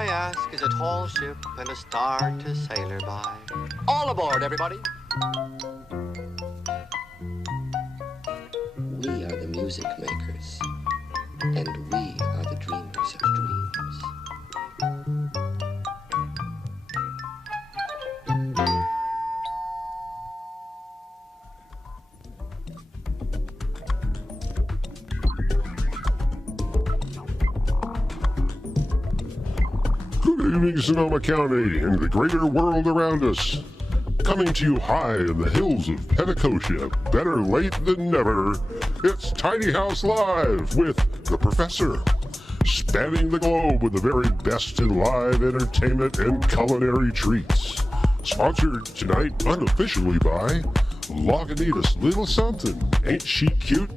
I ask is a tall ship and a star to sail her by. All aboard, everybody. We are the music makers, and we are the dreamers of dreams. Good evening, Sonoma County and the greater world around us. Coming to you high in the hills of Pentecotia, better late than never, it's Tiny House Live with the Professor, spanning the globe with the very best in live entertainment and culinary treats. Sponsored tonight unofficially by Lagunitas Little Something, Ain't She Cute?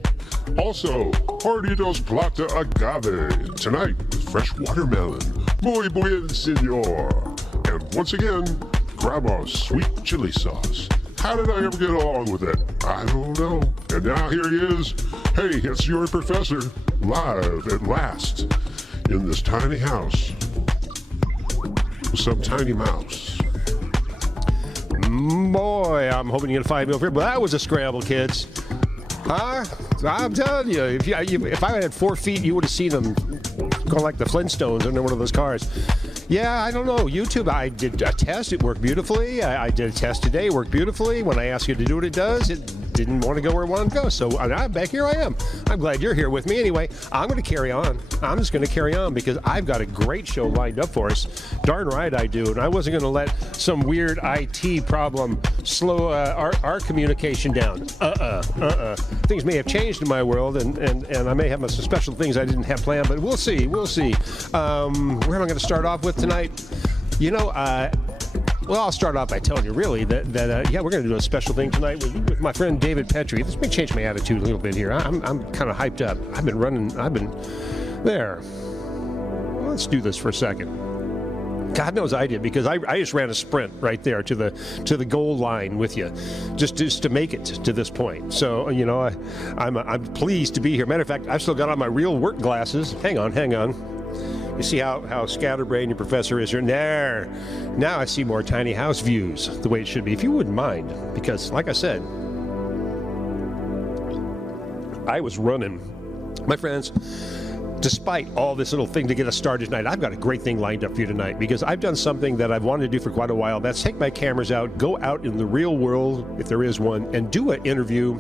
Also, Hornitos Plata Agave, tonight with fresh watermelon, muy bien, senor. And once again, Grandma's sweet chili sauce. How did I ever get along with it? I don't know. And now here he is. Hey, it's your Professor, live at last, in this tiny house with some tiny mouse. Boy, I'm hoping you're going to find me over here. But that was a scramble, kids. Huh? I'm telling you, if I had 4 feet, you would have seen them go like the Flintstones under one of those cars. Yeah, I don't know. YouTube, I did a test. It worked beautifully. I did a test today. It worked beautifully. When I asked you to do what it does, it didn't want to go where it wanted to go. So I'm back. Here I am. I'm glad you're here with me. Anyway, I'm going to carry on. I'm just going to carry on because I've got a great show lined up for us. Darn right I do. And I wasn't going to let some weird IT problem slow our communication down. Things may have changed in my world, and I may have some special things I didn't have planned, but we'll see. We'll see. Where am I going to start off with tonight? You know, well, I'll start off by telling you, really, that yeah, we're going to do a special thing tonight with my friend David Petri. This may change my attitude a little bit here. I'm kind of hyped up. I've been there. Let's do this for a second. God knows I did, because I just ran a sprint right there to the goal line with you, just to make it to this point. So, you know, I'm pleased to be here. Matter of fact, I've still got on my real work glasses. Hang on. You see how scatterbrained your professor is here? There. Now I see more tiny house views the way it should be. If you wouldn't mind, because like I said, I was running. My friends, despite all this little thing to get us started tonight, I've got a great thing lined up for you tonight, because I've done something that I've wanted to do for quite a while. That's take my cameras out, go out in the real world, if there is one, and do an interview,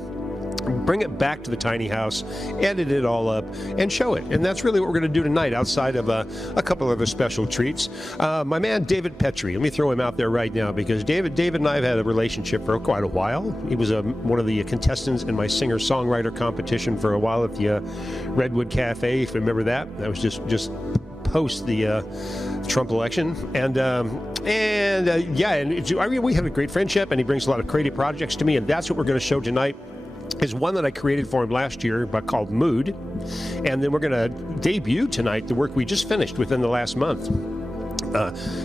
bring it back to the tiny house, edit it all up, and show it. And that's really what we're going to do tonight, outside of a couple other special treats. My man David Petri, let me throw him out there right now, because David and I have had a relationship for quite a while. He was one of the contestants in my singer-songwriter competition for a while at the Redwood Cafe, if you remember that. That was just post the Trump election. And we have a great friendship, and he brings a lot of creative projects to me, and that's what we're going to show tonight. Is one that I created for him last year, but called Mood. And then we're going to debut tonight the work we just finished within the last month,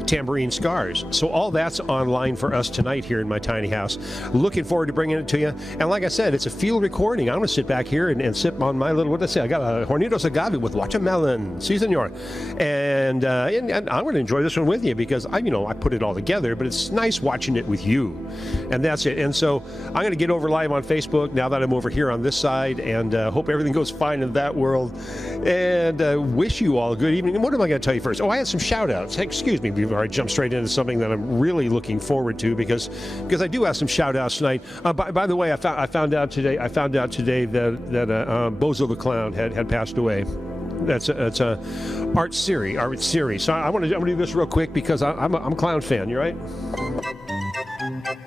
Tambourine Scars. So all that's online for us tonight here in my tiny house. Looking forward to bringing it to you. And like I said, it's a field recording. I'm going to sit back here and sip on my little, what did I say? I got a Hornitos Agave with watermelon. Si, senor. And I'm going to enjoy this one with you, because I put it all together, but it's nice watching it with you. And that's it. And so I'm going to get over live on Facebook now that I'm over here on this side, and hope everything goes fine in that world. And wish you all a good evening. And what am I going to tell you first? Oh, I had some shout outs. Excuse me before I jump straight into something that I'm really looking forward to, because I do have some shout outs tonight. By the way, I found out today that Bozo the Clown had passed away. That's Art Siri. So I'm gonna do this real quick, because I'm a clown fan. You right?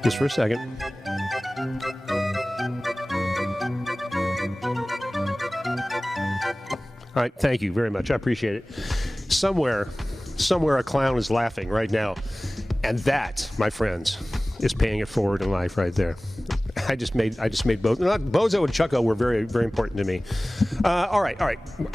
Just for a second. All right, thank you very much. I appreciate it. Somewhere a clown is laughing right now, and that, my friends, is paying it forward in life right there. I just made both. Bozo and Chucko were very, very important to me. All right.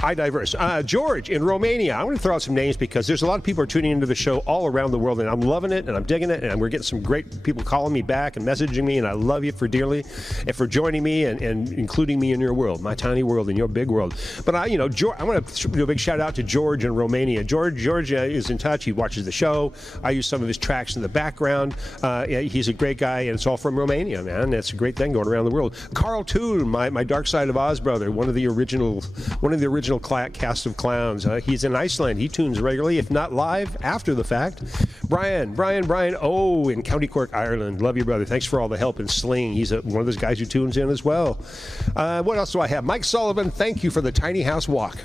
I diverse. George in Romania. I'm going to throw out some names because there's a lot of people who are tuning into the show all around the world, and I'm loving it, and I'm digging it, and we're getting some great people calling me back and messaging me, and I love you for dearly and for joining me and including me in your world, my tiny world and your big world. But I want to do a big shout out to George in Romania. George is in touch. He watches the show. I use some of his tracks in the background. He's a great guy, and it's all from Romania, man. It's a great thing going around the world. Carl Toon, my Dark Side of Oz brother, one of the original cast of clowns. He's in Iceland. He tunes regularly, if not live, after the fact. Brian. Oh, in County Cork, Ireland. Love you, brother. Thanks for all the help in Sling. He's one of those guys who tunes in as well. What else do I have? Mike Sullivan, thank you for the tiny house walk.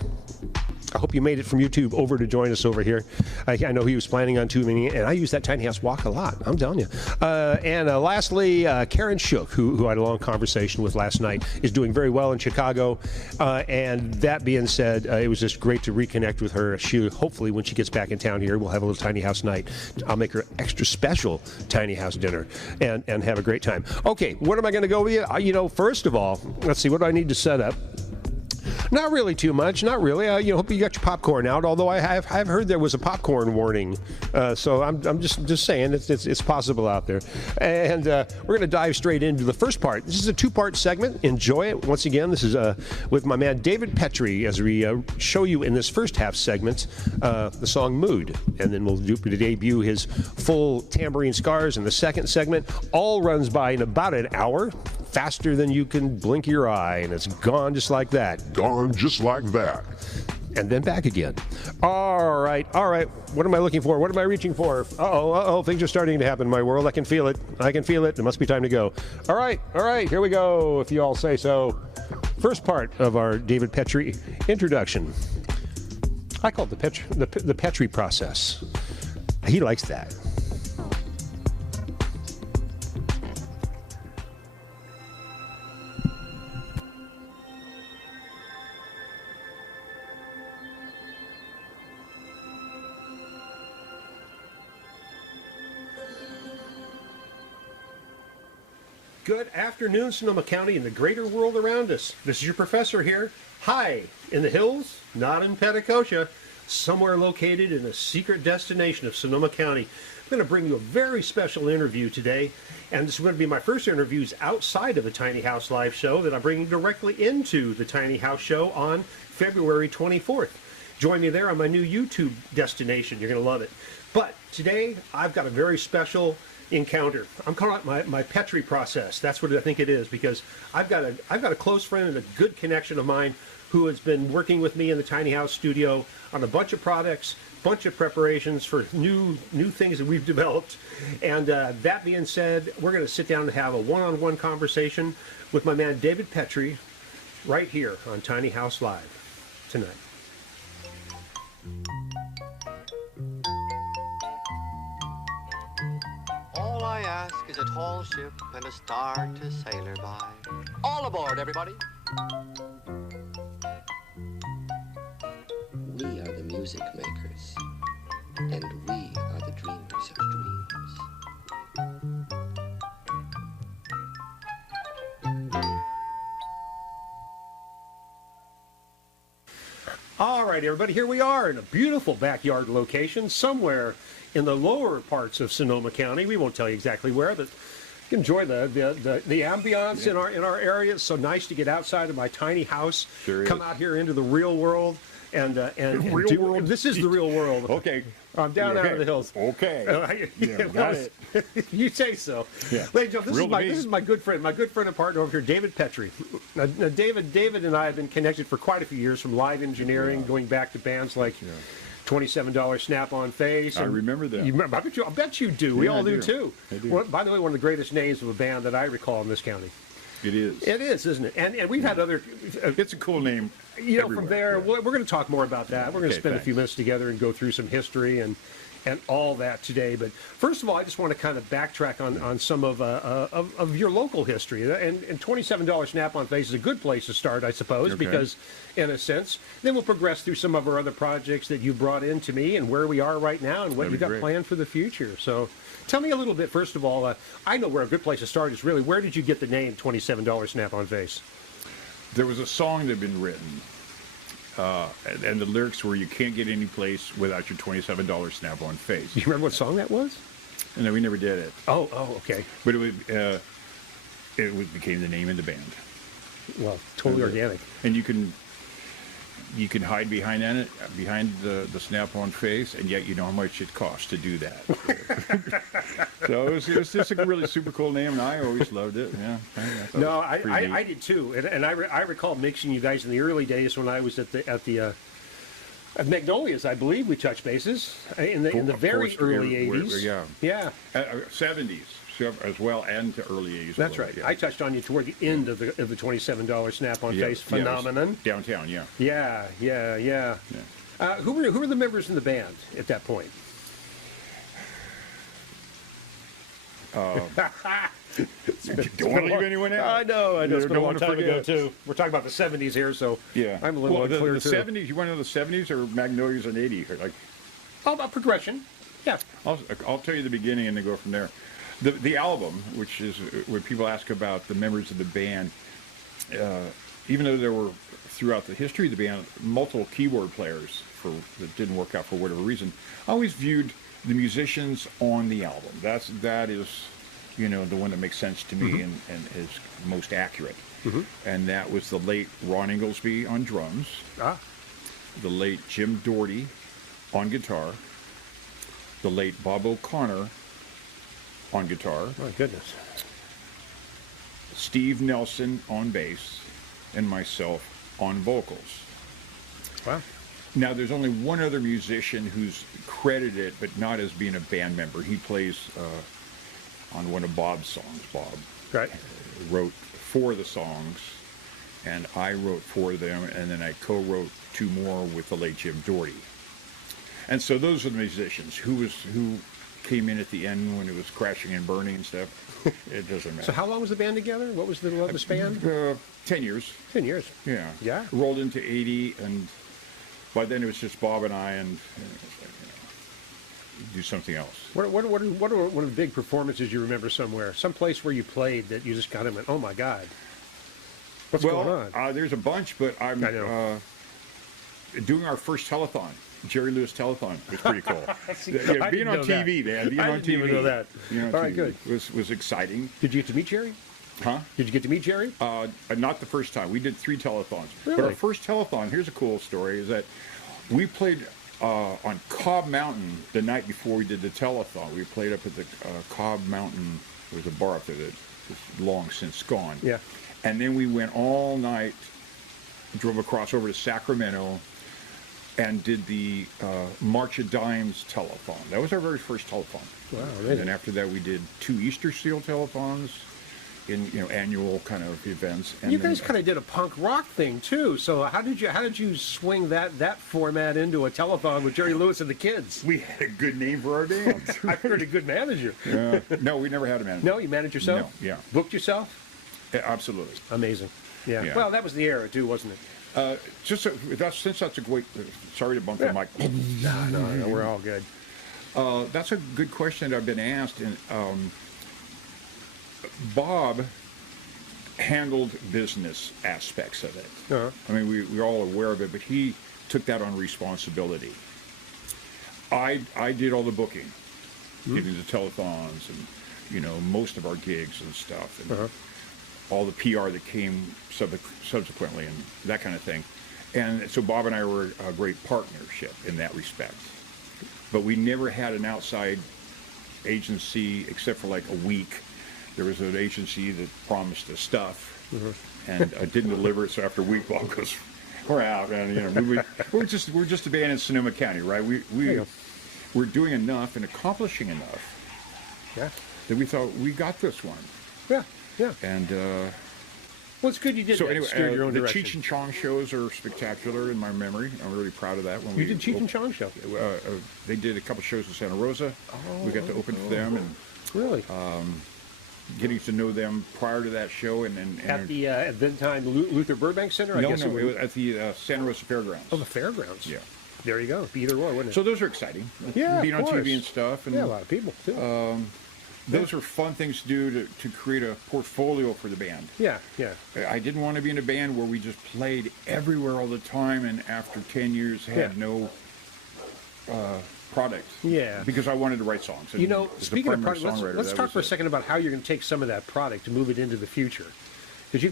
I hope you made it from YouTube over to join us over here. I know he was planning on tuning in, and I use that tiny house walk a lot. I'm telling you. And lastly, Karen Shook, who I had a long conversation with last night, is doing very well in Chicago. And that being said, it was just great to reconnect with her. She hopefully, when she gets back in town here, we'll have a little tiny house night. I'll make her extra special tiny house dinner and have a great time. Okay, what am I going to go with you? First of all, let's see, what do I need to set up? Not really too much. Not really. Hope you got your popcorn out. Although I've heard there was a popcorn warning, so I'm just saying it's possible out there. And we're going to dive straight into the first part. This is a two-part segment. Enjoy it. Once again, this is with my man David Petri as we show you in this first half segment the song "Mood," and then we'll debut his full tambourine scars in the second segment. All runs by in about an hour. Faster than you can blink your eye, and it's gone just like that. Gone just like that. And then back again. All right. What am I looking for? What am I reaching for? Uh-oh. Things are starting to happen in my world. I can feel it. It must be time to go. All right. Here we go, if you all say so. First part of our David Petri introduction. I call it the Petri process. He likes that. Good afternoon, Sonoma County and the greater world around us. This is your professor here. High in the hills, not in Petticoat, somewhere located in a secret destination of Sonoma County. I'm going to bring you a very special interview today, and this is going to be my first interviews outside of the Tiny House Live show that I'm bringing directly into the Tiny House show on February 24th. Join me there on my new YouTube destination. You're going to love it. But today, I've got a very special encounter. I'm calling it my Petri process. That's what I think it is, because I've got a close friend and a good connection of mine who has been working with me in the Tiny House studio on a bunch of products, bunch of preparations for new things that we've developed. And that being said, we're going to sit down and have a one-on-one conversation with my man David Petri right here on Tiny House Live tonight. All I ask is a tall ship and a star to sail her by. All aboard, everybody. We are the music makers, and we are the dreamers of dreams. All right, everybody, here we are in a beautiful backyard location somewhere in the lower parts of Sonoma County. We won't tell you exactly where, but you can enjoy the ambiance in our area. It's so nice to get outside of my tiny house, come out here into the real world, and world? This is the real world. Okay. I'm down out of the hills. Okay. You say so. Yeah. Ladies and gentlemen, this is my good friend and partner over here, David Petri. Now, David and I have been connected for quite a few years, from live engineering, going back to bands like $27 Snap-on Face. I remember that. I bet you do. We all do too. I do. Well, by the way, one of the greatest names of a band that I recall in this county. It is. It is, isn't it? And we've had other. It's a cool name. From there, we're going to talk more about that. We're going to spend a few minutes together and go through some history and and all that today. But first of all, I just want to kind of backtrack on some of your local history. And $27 Snap-on Face is a good place to start, I suppose, because in a sense, then we'll progress through some of our other projects that you brought in to me and where we are right now and what you got planned for the future. So tell me a little bit, first of all, I know where a good place to start is really, where did you get the name $27 Snap-on Face? There was a song that had been written, and the lyrics were, "You can't get any place without your $27 Snap-on Face." Do you remember what song that was? No, we never did it. Oh, okay. But it became the name of the band. Well, totally organic. And you can hide behind the Snap-on Face, and yet you know how much it costs to do that. So it was just a really super cool name, and I always loved it. Yeah. No, I did too, and I recall mixing you guys in the early days when I was at at Magnolia's. I believe we touched bases in the very early '80s. Yeah. 70s as well, and to early '80s. That's right. Yeah. I touched on you toward the end of the $27 Snap-on Face phenomenon. Downtown, yeah. Yeah. Who were the members in the band at that point? Don't want to leave anyone out. I know. It's been a long time ago, forget. too. We're talking about the 70s here, so yeah. I'm a little unclear, the too. 70s, you want to know the 70s or Magnolias and 80s? Like, how about progression? Yeah. I'll tell you the beginning and then go from there. The album, which is when people ask about the members of the band, even though there were, throughout the history of the band, multiple keyboard players that didn't work out for whatever reason, I always viewed the musicians on the album. That is, the one that makes sense to me and is most accurate. And that was the late Ron Inglesby on drums, the late Jim Doherty on guitar, the late Bob O'Connor on guitar. My goodness. Steve Nelson on bass, and myself on vocals. Wow. Now, there's only one other musician who's credited, but not as being a band member. He plays on one of Bob's songs. Bob wrote 4 of the songs, and I wrote 4 of them, and then I co-wrote 2 more with the late Jim Doherty. And so those are the musicians. Who came in at the end when it was crashing and burning and stuff? It doesn't matter. So how long was the band together? What was the span? 10 years. 10 years. Yeah. Rolled into 80, and by then it was just Bob and I, and do something else. What are one of the big performances you remember somewhere? Some place where you played that you just kind of went, oh my God, what's going on? There's a bunch, but I'm doing our first telethon. Jerry Lewis telethon was pretty cool. Being on TV, man. Being on TV. Didn't even know that. All right, good. Was exciting. Did you get to meet Jerry? Huh? Did you get to meet Jerry? Not the first time. We did 3 telethons. Really? But our first telethon, here's a cool story, is that we played on Cobb Mountain the night before we did the telethon. We played up at the Cobb Mountain. There was a bar up there that is long since gone. Yeah. And then we went all night, drove across over to Sacramento, and did the March of Dimes telethon. That was our very first telethon. Wow, really? And then after that, we did 2 Easter Seal telethons in annual kind of events. And you guys kind of did a punk rock thing too. So how did you swing that format into a telethon with Jerry Lewis and the Kids? We had a good name for our band. I heard a good manager. No, we never had a manager. No, you managed yourself? No, yeah. Booked yourself? Yeah, absolutely. Amazing. Yeah. Well, that was the era too, wasn't it? Since that's a great. Sorry to bump the mic. No, we're all good. That's a good question that I've been asked, and Bob handled business aspects of it. I mean, we're all aware of it, but he took that on responsibility. I did all the booking, getting the telethons, and most of our gigs and stuff, and all the PR that came subsequently, and that kind of thing. And so Bob and I were a great partnership in that respect. But we never had an outside agency except for like a week. There was an agency that promised us stuff and didn't deliver it. So after a week, Bob goes, "We're out." And we're just a band in Sonoma County, right? We're doing enough and accomplishing enough. Yeah. That we thought we got this one. Yeah. And Well, it's good you did So that. anyway, Steered your own the direction. Cheech and Chong shows are spectacular in my memory. I'm really proud of that. When You did Cheech and Chong show. They did a couple shows in Santa Rosa. We got to open for them, and Really? getting to know them prior to that show. And At the at the time Luther Burbank Center? I no, guess it was at the Santa Rosa Fairgrounds. Oh, the fairgrounds. Yeah. There you go. Either or, wouldn't it? So those are exciting. Yeah, being of on course. TV and stuff. And yeah, a lot of people too. those are fun things to do to create a portfolio for the band. yeah. I didn't want to be in a band where we just played everywhere all the time, and after 10 years had no product. Yeah. Because I wanted to write songs. You know, as a speaking of primary product, songwriter, let's that talk was for a it. second about how you're going to take some of that product and move it into the future. Because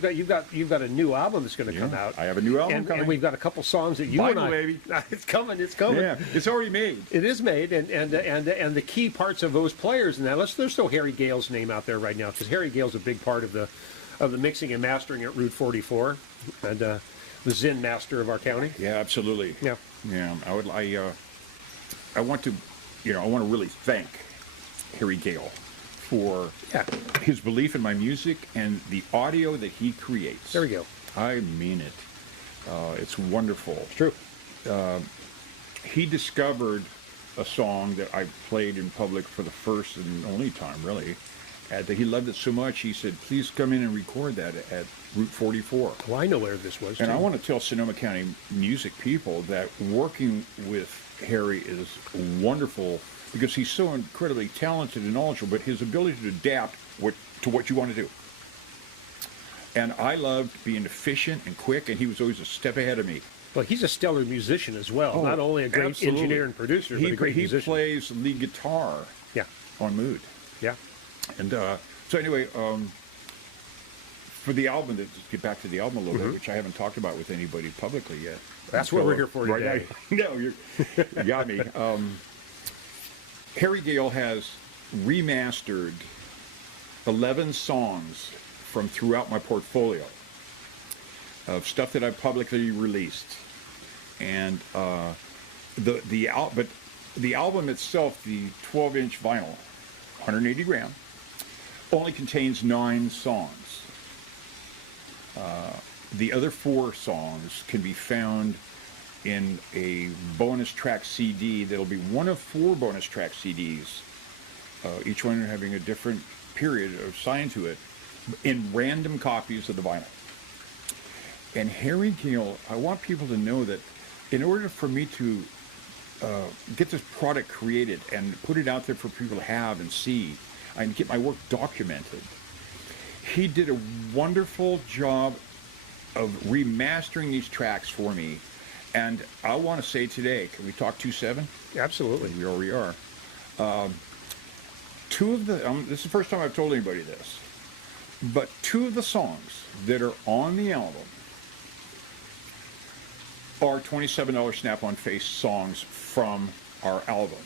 you've got a new album that's going to come out. I have a new album coming. And we've got a couple songs that you Bible, and I. baby. It's coming. It's coming. Yeah, it's already made. It is made, and the key parts of those players and that. There's no Harry Gale's name out there right now, because Harry Gale's a big part of the mixing and mastering at Route 44, and the Zen master of our county. Yeah, absolutely. Yeah. Yeah. I want to really thank Harry Gale for his belief in my music and the audio that he creates. There we go. I mean it. It's wonderful. It's true. He discovered a song that I played in public for the first and only time, really. That he loved it so much, he said, please come in and record that at Route 44. Well, I know where this was, And too. I want to tell Sonoma County music people that working with Harry is wonderful, because he's so incredibly talented and knowledgeable, but his ability to adapt to what you want to do. And I loved being efficient and quick, and he was always a step ahead of me. Well, he's a stellar musician as well. Oh, Not only a great absolutely. engineer and producer, but a great musician. He plays lead guitar Yeah. on Mood. Yeah. And so anyway, for the album, to get back to the album a little bit, which I haven't talked about with anybody publicly yet. That's what we're here for today. No, you got me. Harry Gale has remastered 11 songs from throughout my portfolio of stuff that I've publicly released, and the album itself, the 12-inch vinyl, 180 gram, only contains 9 songs. The other 4 songs can be found in a bonus track CD that'll be one of 4 bonus track CDs, each one having a different period assigned to it, in random copies of the vinyl. And Harry Gale, I want people to know that in order for me to get this product created and put it out there for people to have and see, and get my work documented, he did a wonderful job of remastering these tracks for me. And I want to say today, can we talk 2/7? Absolutely. We already are. 2 of the, this is the first time I've told anybody this, but 2 of the songs that are on the album are $27 Snap-on Face songs from our album.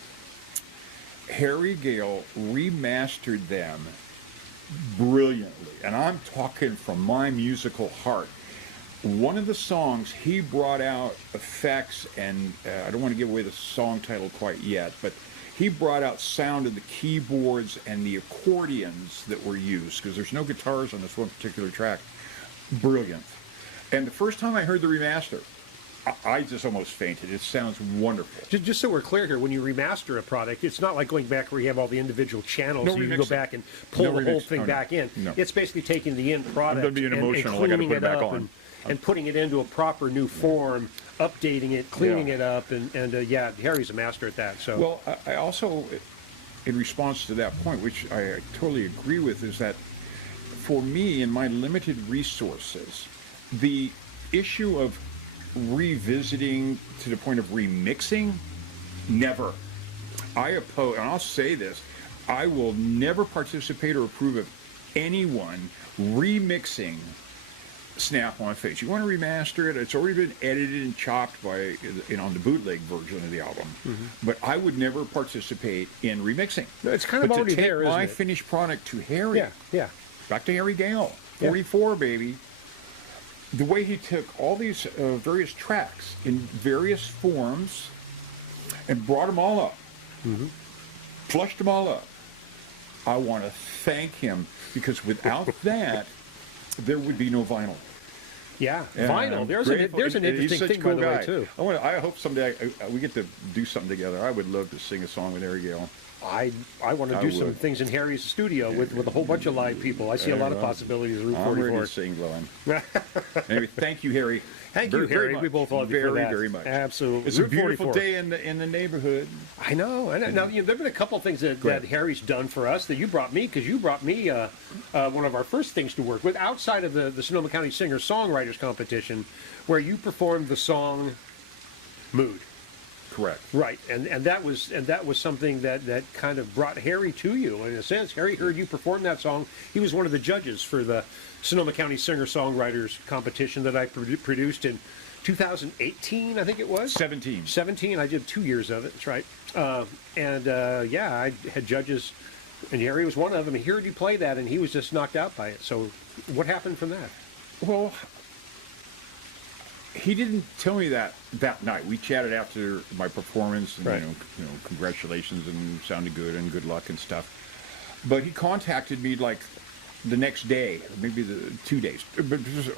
Harry Gale remastered them brilliantly, and I'm talking from my musical heart. One of the songs, he brought out effects, and I don't want to give away the song title quite yet, but he brought out sound of the keyboards and the accordions that were used, because there's no guitars on this one particular track. Brilliant. And the first time I heard the remaster, I just almost fainted. It sounds wonderful. Just so we're clear here, when you remaster a product, it's not like going back where you have all the individual channels. No So you can go remixing. back and pull No the whole remix. thing No, no. back in. No. It's basically taking the end product done being and emotional. I gotta cleaning put it it back up on. and putting it into a proper new form, updating it, cleaning it up, and Harry's a master at that. So Well, I also, in response to that point, which I totally agree with, is that for me, in my limited resources, the issue of revisiting to the point of remixing, never. I oppose, and I'll say this, I will never participate or approve of anyone remixing Snap-on Face. You want to remaster it, it's already been edited and chopped by, on the bootleg version of the album. But I would never participate in remixing. it's kind of But already to take there, my isn't it? finished product to Harry, Yeah. back to Harry Gale, 44, baby. The way he took all these various tracks in various forms and brought them all up, flushed them all up. I want to thank him, because without that, there would be no vinyl. Yeah, And vinyl. I'm There's grateful. an And he's interesting such a thing, cool by the way, guy. too. I hope someday we get to do something together. I would love to sing a song with Harry Gale. I want to do some would. things in Harry's studio with a whole bunch of live people. I see a lot of possibilities at Route I'm ready 44. to sing, Glenn. Anyway, thank you, Harry. Thank you, Harry. We both love you for that. Very much. Absolutely. It's Route a beautiful 44. day in the neighborhood. I know. And now, there have been a couple things that Harry's done for us that you brought me, because you brought me one of our first things to work with outside of the Sonoma County Singer-Songwriters Competition, where you performed the song Mood. Correct. Right, and that was something that kind of brought Harry to you in a sense. Harry heard you perform that song. He was one of the judges for the Sonoma County Singer-Songwriters Competition that I produced in 2018, I think it was. 17. I did 2 years of it. That's right. I had judges, and Harry was one of them. He heard you play that, and he was just knocked out by it. So, what happened from that? Well, he didn't tell me that night. We chatted after my performance, and Right. you know, congratulations and sounded good and good luck and stuff. But he contacted me like the next day, maybe the 2 days. But just,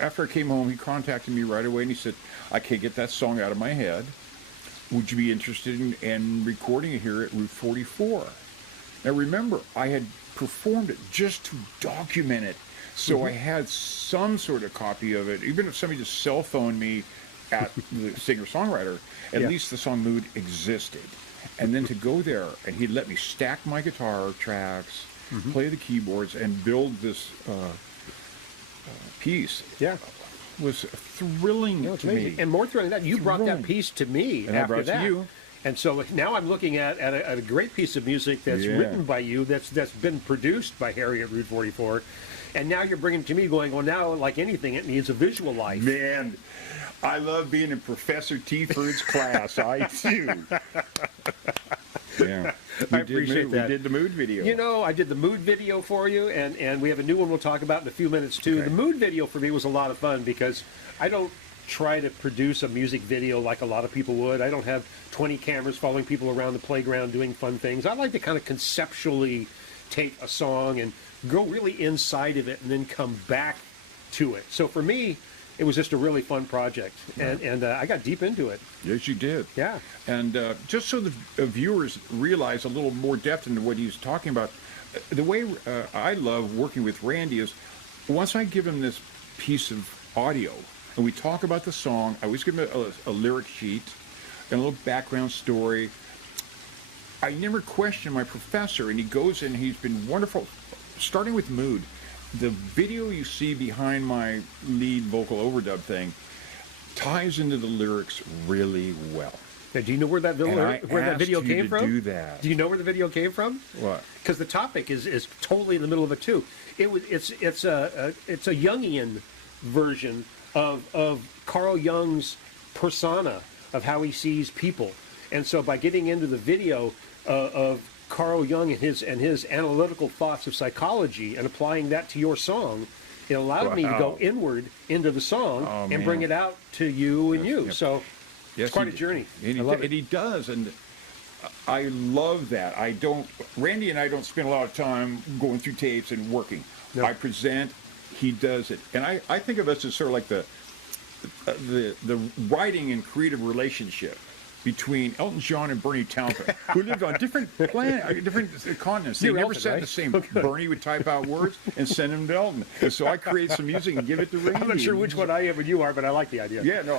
after I came home, he contacted me right away, and he said, "I can't get that song out of my head. Would you be interested in recording it here at Route 44?" Now remember, I had performed it just to document it. So I had some sort of copy of it. Even if somebody just cell phoned me at the singer-songwriter, at least the song Mood existed. And then to go there, and he'd let me stack my guitar tracks, play the keyboards, and build this piece. Yeah. Was thrilling to me. And more thrilling than that, you brought that Thrilling. piece to me And I after brought it to that. you. And so now I'm looking at a great piece of music that's written by you, that's been produced by Harry at Route 44. And now you're bringing it to me going, well, now, like anything, it needs a visual life. Man, I love being in Professor T-Ford's class. I do. Yeah. I appreciate that. We did the Mood video. You know, I did the Mood video for you, and we have a new one we'll talk about in a few minutes, too. Okay. The Mood video for me was a lot of fun because I don't try to produce a music video like a lot of people would. I don't have 20 cameras following people around the playground doing fun things. I like to kind of conceptually take a song and go really inside of it and then come back to it. So for me, it was just a really fun project, and I got deep into it. Yes, you did. Yeah. And just so the viewers realize a little more depth into what he's talking about, the way I love working with Randy is once I give him this piece of audio and we talk about the song, I always give him a lyric sheet and a little background story. I never question my professor, and he goes in, he's been wonderful. Starting with Mood, the video you see behind my lead vocal overdub thing ties into the lyrics really well. Now, do you know where that video came from? Do that. Do you know where the video came from? What? Because the topic is totally in the middle of it too. It's a Jungian version of Carl Jung's persona of how he sees people, and so by getting into the video of Carl Jung and his analytical thoughts of psychology and applying that to your song, it allowed me to go inward into the song and bring it out to you and you. So it's quite a journey. And he does, and I love that. Randy and I don't spend a lot of time going through tapes and working. No. I present, he does it. And I think of us as sort of like the writing and creative relationship between Elton John and Bernie Taupin, who lived on different continents. They never sat in the same. Bernie would type out words and send them to Elton. And so I create some music and give it to Randy. I'm not sure which one I am and you are, but I like the idea. Yeah, no,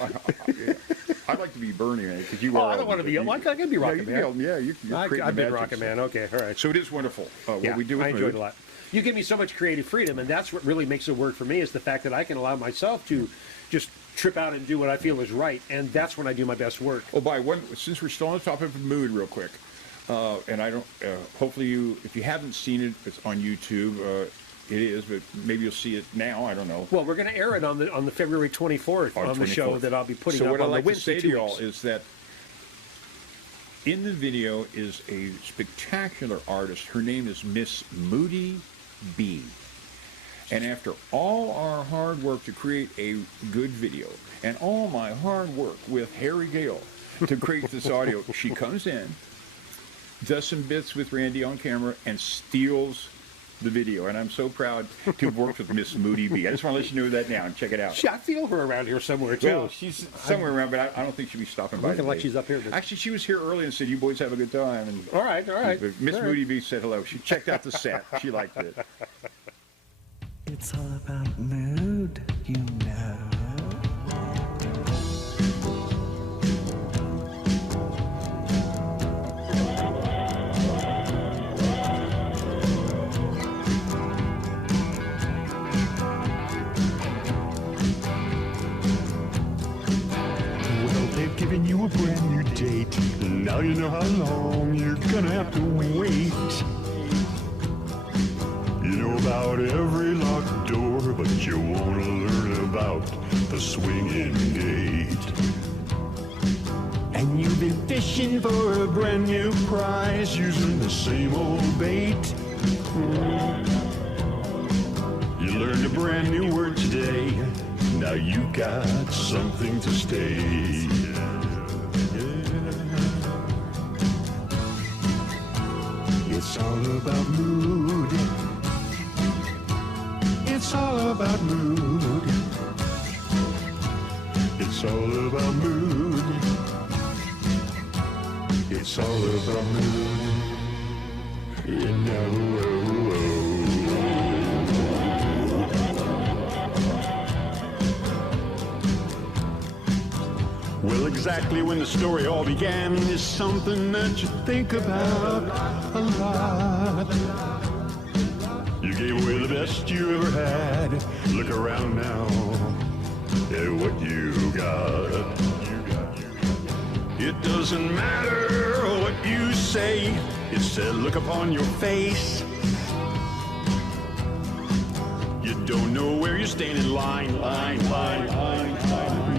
I'd like to be Bernie, because you are. I don't want to be. I can be Rocket Man. Yeah, you're I've been Rocket Man. Okay, all right. So it is wonderful what we do with I enjoyed it a lot. You give me so much creative freedom, and that's what really makes it work for me, is the fact that I can allow myself to just trip out and do what I feel is right, and that's when I do my best work. Since we're still on the topic of Mood real quick, and I don't, hopefully if you haven't seen it, it's on YouTube. It is, but maybe you'll see it now. I don't know. Well, we're going to air it on the February 24th on the show that I'll be putting up on the Wednesday. So what I'd like to say to y'all is that in the video is a spectacular artist. Her name is Miss Moody B. And after all our hard work to create a good video, and all my hard work with Harry Gale to create this audio, she comes in, does some bits with Randy on camera, and steals the video, and I'm so proud to have worked with Miss Moody B. I just want to let you know that now and check it out. I feel her around here somewhere, too. Well, she's somewhere around, but I don't think she'll be stopping by Looking like today. she's up here. Actually, she was here early and said, "You boys have a good time." And All right. Miss All right. Moody B said hello. She checked out the set. She liked it. It's all about mood, you know. Well, they've given you a brand new date. Now you know how long you're gonna have to wait. You know about every locked door, but you wanna learn about the swinging gate. And you've been fishing for a brand new prize using the same old bait. You learned a brand new word today. Now you got something to stay. It's all about mood. It's all about mood. It's all about mood. It's all about mood. You know. Well, exactly when the story all began is something that you think about a lot. You gave away the best you ever had. Look around now at what you got. It doesn't matter what you say. It's that look upon your face. You don't know where you're staying in line,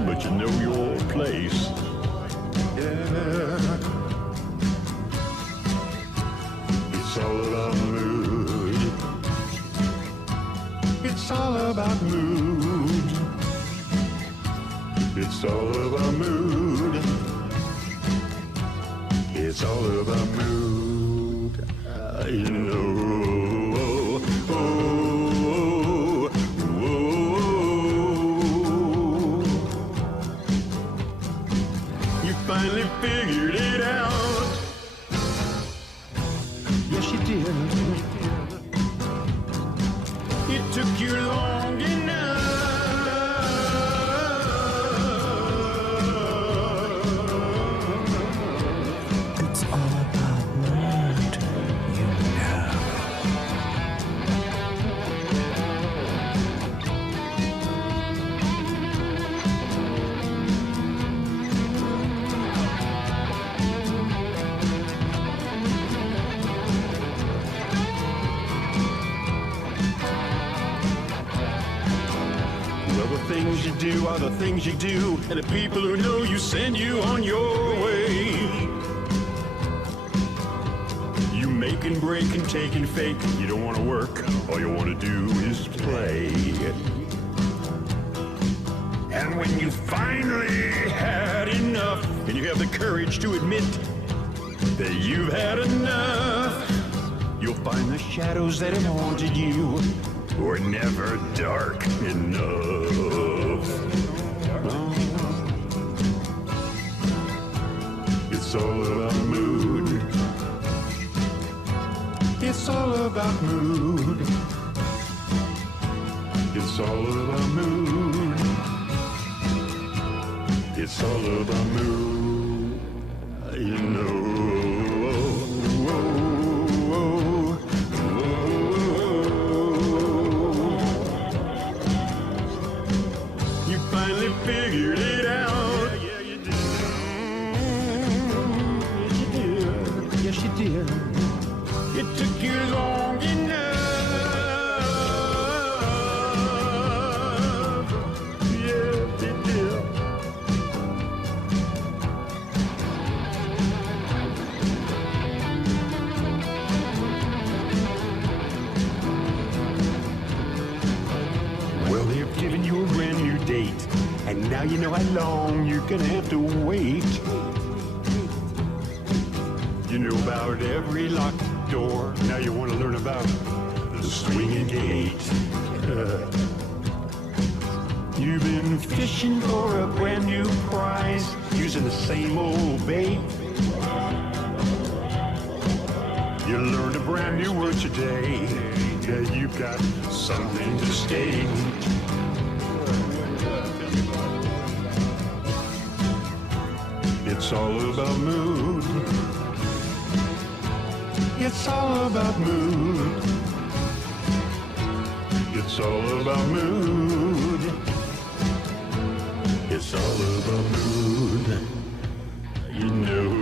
but you know your place. Yeah. It's all about mood. It's all about mood. It's all about mood. It's all about mood. You know. You finally figured it out. Yes, you did. It took you long enough. It's all about mood, you know. Well, the things you do are the things you do, and the people who know you send you on your way. You make and break and take and fake. You don't want to work, all you want to do is play. And when you finally had enough, and you have the courage to admit that you've had enough, you'll find the shadows that have haunted you were never dark enough. It's all about mood. It's all about mood. It's all about mood. It's all about mood. You know. You finally figured it out. Yeah, you did. Yes, you did. It took you long enough. Yeah, it did. Well, they've given you a brand new date, and now you know how long you're gonna have to wait. You know about every locked door. Now you want to learn about the swinging gate. You've been fishing for a brand new prize, using the same old bait. You learned a brand new word today, that you've got something to state. It's all about mood. It's all about mood. It's all about mood. It's all about mood. You know.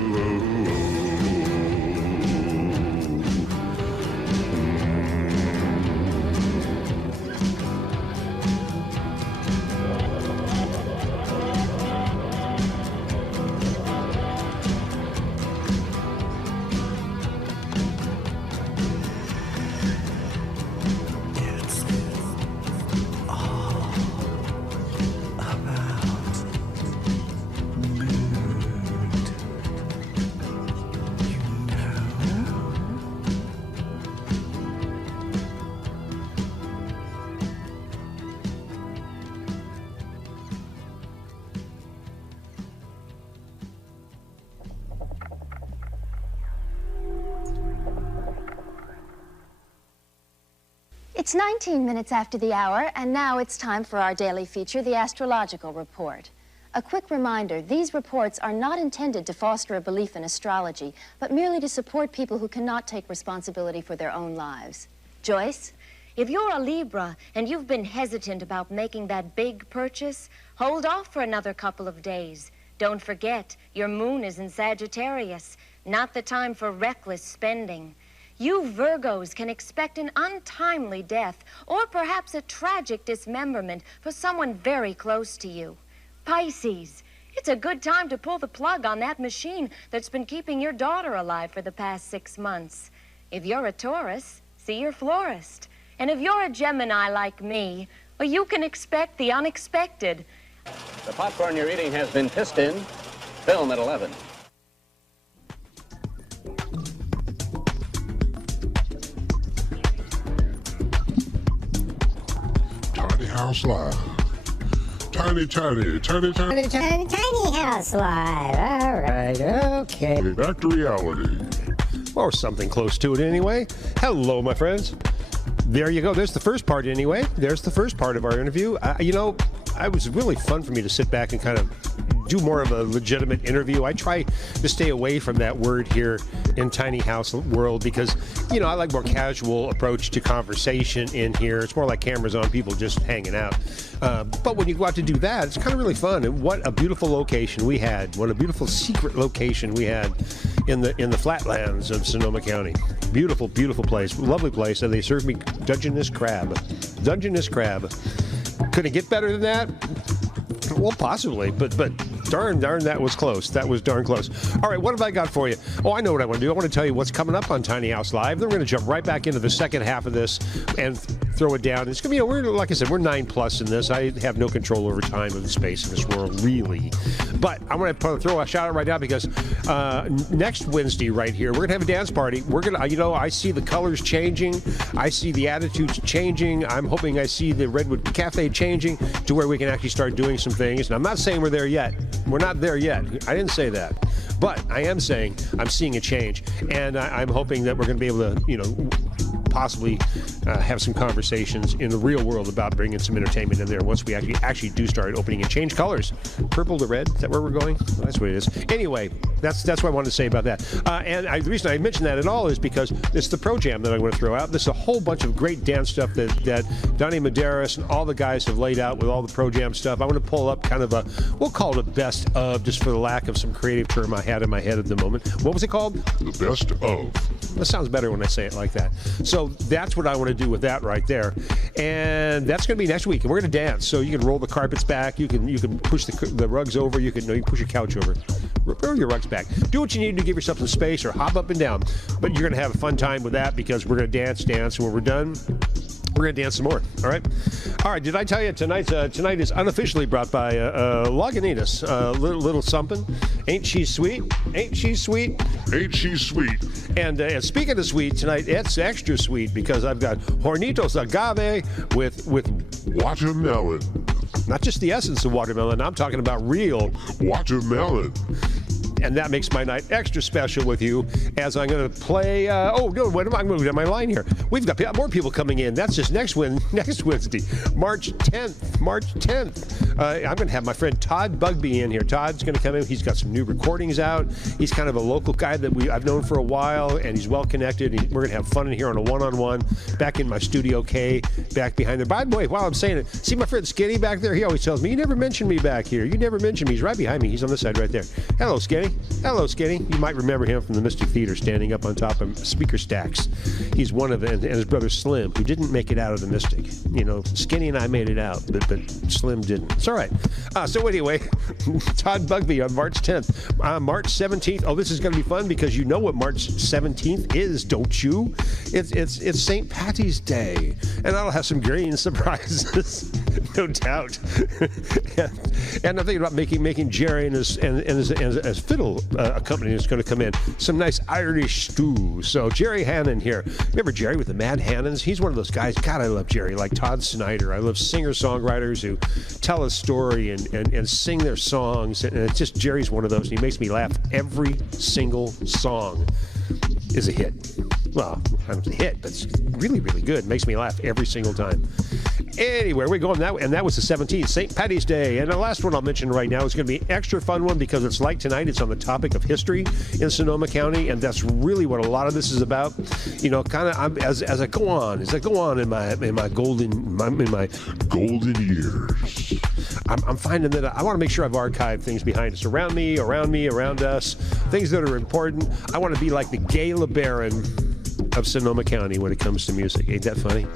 It's 19 minutes after the hour, and now it's time for our daily feature, the Astrological Report. A quick reminder, these reports are not intended to foster a belief in astrology, but merely to support people who cannot take responsibility for their own lives. Joyce? If you're a Libra and you've been hesitant about making that big purchase, hold off for another couple of days. Don't forget, your moon is in Sagittarius, not the time for reckless spending. You Virgos can expect an untimely death or perhaps a tragic dismemberment for someone very close to you. Pisces, it's a good time to pull the plug on that machine that's been keeping your daughter alive for the past 6 months. If you're a Taurus, see your florist. And if you're a Gemini like me, well, you can expect the unexpected. The popcorn you're eating has been pissed in. Film at 11. Tiny House Live. Tiny House Live. All right, okay. Back to reality. Or something close to it anyway. Hello, my friends. There you go. There's the first part anyway. There's the first part of our interview. You know, it was really fun for me to sit back and kind of do more of a legitimate interview. I try to stay away from that word here in Tiny House World because, you know, I like more casual approach to conversation in here. It's more like cameras on, people just hanging out. But when you go out to do that, it's kind of really fun. And what a beautiful location we had. What a beautiful secret location we had in the flatlands of Sonoma County. Beautiful, beautiful place. Lovely place. And they served me Dungeness crab. Dungeness crab. Could it get better than that? Well, possibly, but darn, that was close. That was darn close. All right, what have I got for you? Oh, I know what I want to do. I want to tell you what's coming up on Tiny House Live. Then we're going to jump right back into the second half of this and throw it down. It's going to be, we're, like I said, we're 9+ in this. I have no control over time and space in this world, really. But I'm going to throw a shout out right now because next Wednesday right here, we're going to have a dance party. We're going to, you know, I see the colors changing. I see the attitudes changing. I'm hoping I see the Redwood Cafe changing to where we can actually start doing some things. And I'm not saying we're there yet. We're not there yet. I didn't say that. But I am saying I'm seeing a change. And I'm hoping that we're going to be able to, you know, possibly have some conversations in the real world about bringing some entertainment in there once we actually do start opening and change colors. Purple to red, is that where we're going? Well, that's what it is. Anyway, that's what I wanted to say about that. And the reason I mentioned that at all is because it's the Pro Jam that I'm going to throw out. There's a whole bunch of great dance stuff that Donnie Medeiros and all the guys have laid out with all the Pro Jam stuff. I want to pull up kind of we'll call it a best of, just for the lack of some creative term I had in my head at the moment. What was it called? The best of. That sounds better when I say it like that. So that's what I want to do with that right there. And that's going to be next week. And we're going to dance. So you can roll the carpets back. You can push the rugs over. You can push your couch over. Roll your rugs back. Do what you need to give yourself some space or hop up and down. But you're going to have a fun time with that because we're going to dance. And when we're done, We're going to dance some more, all right? All right, did I tell you tonight is unofficially brought by Lagunitas, little something. Ain't she sweet? Ain't she sweet? Ain't she sweet? And speaking of sweet, tonight it's extra sweet because I've got Hornitos Agave with watermelon. Not just the essence of watermelon, I'm talking about real watermelon. And that makes my night extra special with you as I'm going to play. I'm going to get my line here. We've got more people coming in. That's just next Wednesday, March 10th. I'm going to have my friend Todd Bugbee in here. Todd's going to come in. He's got some new recordings out. He's kind of a local guy that I've known for a while, and he's well connected. We're going to have fun in here on a one-on-one back in my Studio K, back behind there. By the way, while I'm saying it, see my friend Skinny back there? He always tells me, you never mention me back here. You never mention me. He's right behind me. He's on this side right there. Hello, Skinny. Hello, Skinny. You might remember him from the Mystic Theater standing up on top of speaker stacks. He's one of them, and his brother Slim, who didn't make it out of the Mystic. You know, Skinny and I made it out, but Slim didn't. It's all right. So anyway, Todd Bugbee on March 10th. March 17th. Oh, this is going to be fun because you know what March 17th is, don't you? It's St. Patty's Day, and I'll have some green surprises, no doubt. and I'm thinking about making Jerry and his fiddle company is going to come in some nice Irish stew. So Jerry Hannon here. Remember Jerry with the Mad Hannons? He's one of those guys. God, I love Jerry. Like Todd Snyder. I love singer-songwriters who tell a story and sing their songs. And it's just Jerry's one of those. And he makes me laugh. Every single song is a hit. Well, it's a hit, but it's really, really good. Makes me laugh every single time. Anyway, we're going that way, and that was the 17th, St. Patty's Day. And the last one I'll mention right now is going to be an extra fun one because it's like tonight. It's on the topic of history in Sonoma County, and that's really what a lot of this is about. You know, kind of as I go on in my golden years. I'm finding that I want to make sure I've archived things behind us, around me, around us, things that are important. I want to be like the Gay LeBaron of Sonoma County when it comes to music. Ain't that funny?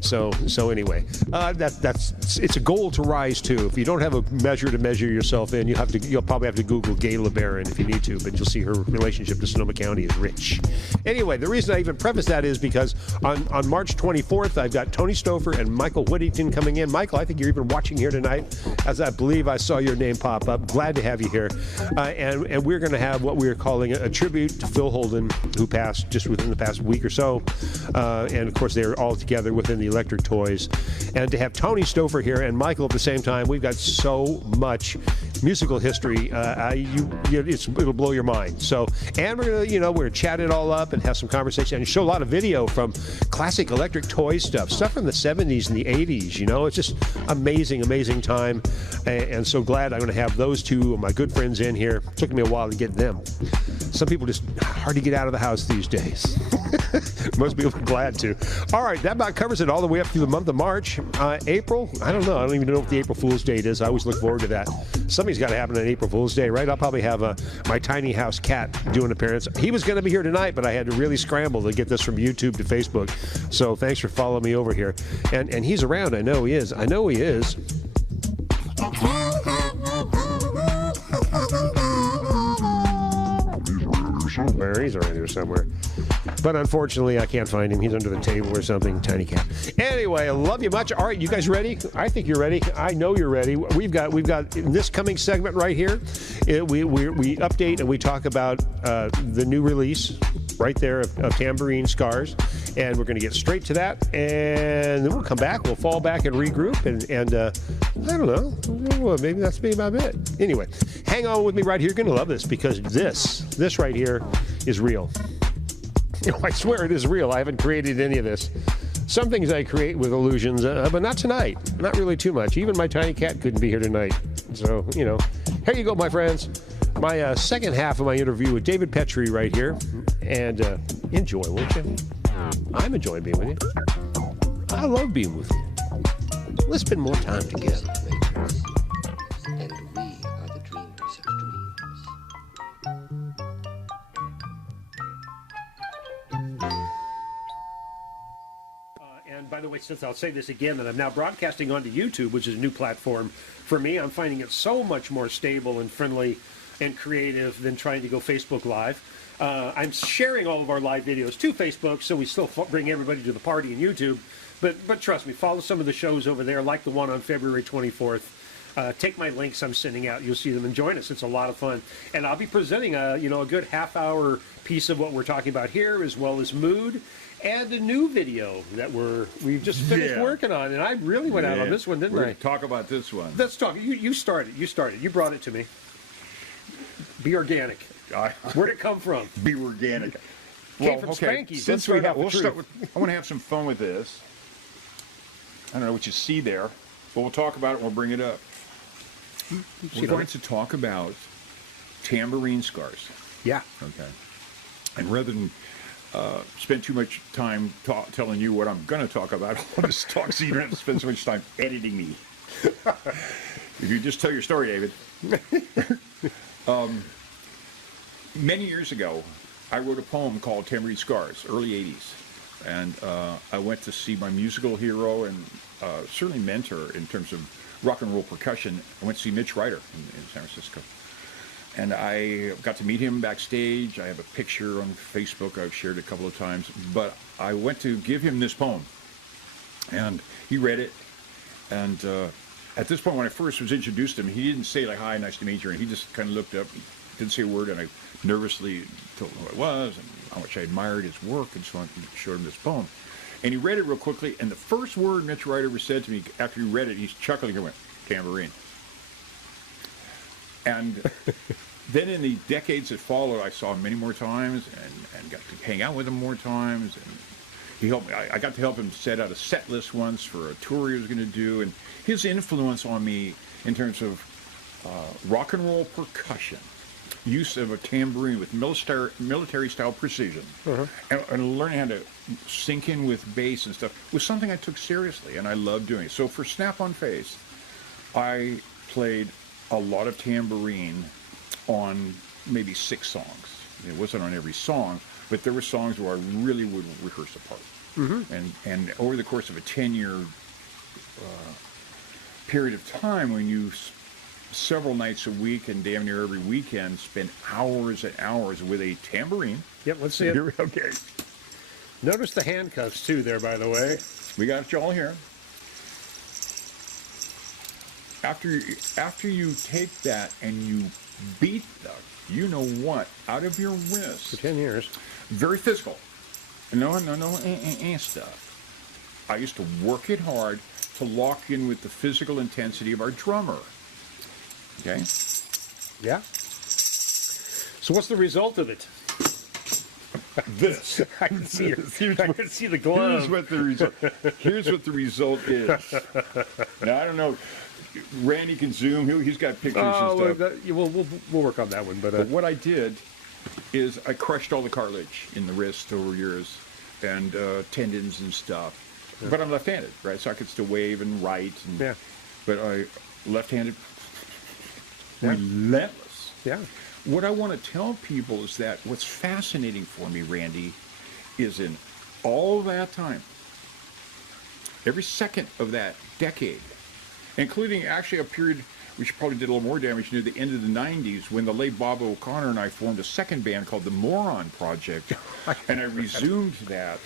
So anyway, it's a goal to rise to. If you don't have a measure to measure yourself in, you'll probably have to Google Gay LeBaron if you need to, but you'll see her relationship to Sonoma County is rich. Anyway, the reason I even preface that is because on March 24th, I've got Tony Stouffer and Michael Whittington coming in. Michael, I think you're even watching here tonight, as I believe I saw your name pop up. Glad to have you here. And we're going to have what we're calling a tribute to Phil Holden, who passed just within the past week or so. And of course, they're all together within the Electric Toys. And to have Tony Stouffer here and Michael at the same time, we've got so much musical history. It'll blow your mind. So, and we're gonna chat it all up and have some conversation and show a lot of video from classic Electric Toy stuff from the 70s and the 80s. It's just amazing time. And so glad I'm going to have those two of my good friends in here. It took me a while to get them. Some people just hard to get out of the house these days. Most people are glad to. All right, that about covers it all the way up through the month of March. April, I don't know. I don't even know what the April Fool's date is. I always look forward to that. Something's got to happen on April Fool's Day, right? I'll probably have my tiny house cat do an appearance. He was going to be here tonight, but I had to really scramble to get this from YouTube to Facebook. So thanks for following me over here. And he's around. I know he is. He's around here somewhere. But unfortunately, I can't find him. He's under the table or something. Tiny cat. Anyway, I love you much. All right, you guys ready? I think you're ready. I know you're ready. We've got in this coming segment right here, we update and we talk about the new release right there of Tambourine Scars. And we're going to get straight to that. And then we'll come back. We'll fall back and regroup. And I don't know. Well, maybe that's me about it. Anyway, hang on with me right here. You're going to love this because this right here is real. I swear it is real. I haven't created any of this. Some things I create with illusions, but not tonight. Not really too much. Even my tiny cat couldn't be here tonight. So, here you go, my friends. My second half of my interview with David Petri right here. And enjoy, won't you? I'm enjoying being with you. I love being with you. Let's spend more time together. And we are the dreamers of dreams. And by the way, since I'll say this again, that I'm now broadcasting onto YouTube, which is a new platform for me, I'm finding it so much more stable and friendly and creative than trying to go Facebook Live. I'm sharing all of our live videos to Facebook, so we still bring everybody to the party in YouTube. But trust me, follow some of the shows over there, like the one on February 24th. Take my links I'm sending out. You'll see them and join us. It's a lot of fun. And I'll be presenting a good half-hour piece of what we're talking about here, as well as mood, and a new video that we've just finished working on. And I really went out on this one, didn't I? Talk about this one. Let's talk. You started. You started. You brought it to me. Be organic. Where'd it come from? Be organic. Came from Spanky's. Since I want to have some fun with this. I don't know what you see there, but we'll talk about it and we'll bring it up. We're going to talk about tambourine scars. Yeah. Okay. And rather than spend too much time telling you what I'm going to talk about, I'll just talk so you don't have to spend so much time editing me. If you just tell your story, David. Many years ago, I wrote a poem called Tambourine Scars, early 80s. And I went to see my musical hero and certainly mentor in terms of rock and roll percussion. I went to see Mitch Ryder in San Francisco. And I got to meet him backstage. I have a picture on Facebook I've shared a couple of times. But I went to give him this poem. And he read it. And at this point, when I first was introduced to him, he didn't say, like, hi, nice to meet you. And he just kind of looked up, didn't say a word. And I nervously told him who it was and how much I admired his work and so on, and showed him this poem. And he read it real quickly, and the first word Mitch Ryder said to me after he read it, he's chuckling and went, tambourine. And then in the decades that followed, I saw him many more times and got to hang out with him more times. And he helped me. I got to help him set out a set list once for a tour he was going to do. And his influence on me in terms of rock and roll percussion, use of a tambourine with military-style precision, and learning how to sink in with bass and stuff was something I took seriously, and I loved doing. So for Snap-on Face, I played a lot of tambourine on maybe 6 songs. It wasn't on every song, but there were songs where I really would rehearse a part. And over the course of a 10-year period of time, when you several nights a week and damn near every weekend spend hours and hours with a tambourine. Yep, let's see it. Okay. Notice the handcuffs, too, there, by the way. We got you all here. After you take that and you beat the you-know-what out of your wrist. For 10 years. Very physical. No stuff. I used to work it hard to lock in with the physical intensity of our drummer. Okay. Yeah. So what's the result of it? This. I can see it. I can see the glove. Here's what the result is. Now I don't know. Randy can zoom. He's got pictures and stuff. We'll work on that one. But what I did is I crushed all the cartilage in the wrist over years and tendons and stuff. But I'm left-handed, right? So I could still wave and write. But I left-handed. Relentless. Yeah. What I want to tell people is that what's fascinating for me, Randy, is in all that time, every second of that decade, including actually a period which probably did a little more damage near the end of the 90s when the late Bob O'Connor and I formed a second band called the Moron Project, and I resumed that.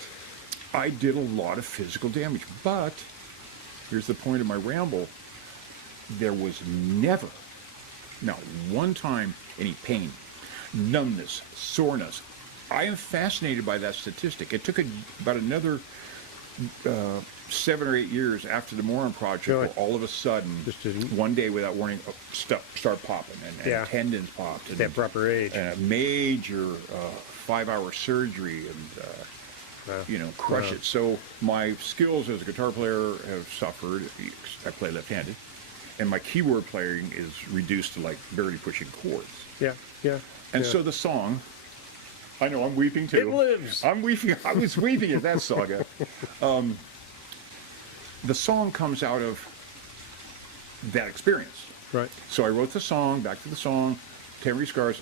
I did a lot of physical damage, but here's the point of my ramble. There was never, not one time, any pain, numbness, soreness. I am fascinated by that statistic. It took about another 7 or 8 years after the Moron Project, where all of a sudden, one day without warning, stuff started popping, and tendons popped. At that proper age. And a major 5-hour surgery, and crush it. So my skills as a guitar player have suffered. I play left-handed. And my keyboard playing is reduced to like barely pushing chords. And so the song, I know I'm weeping too. It lives. I'm weeping. I was weeping at that saga. The song comes out of that experience. Right. So I wrote the song, back to the song, Tambourine Scars,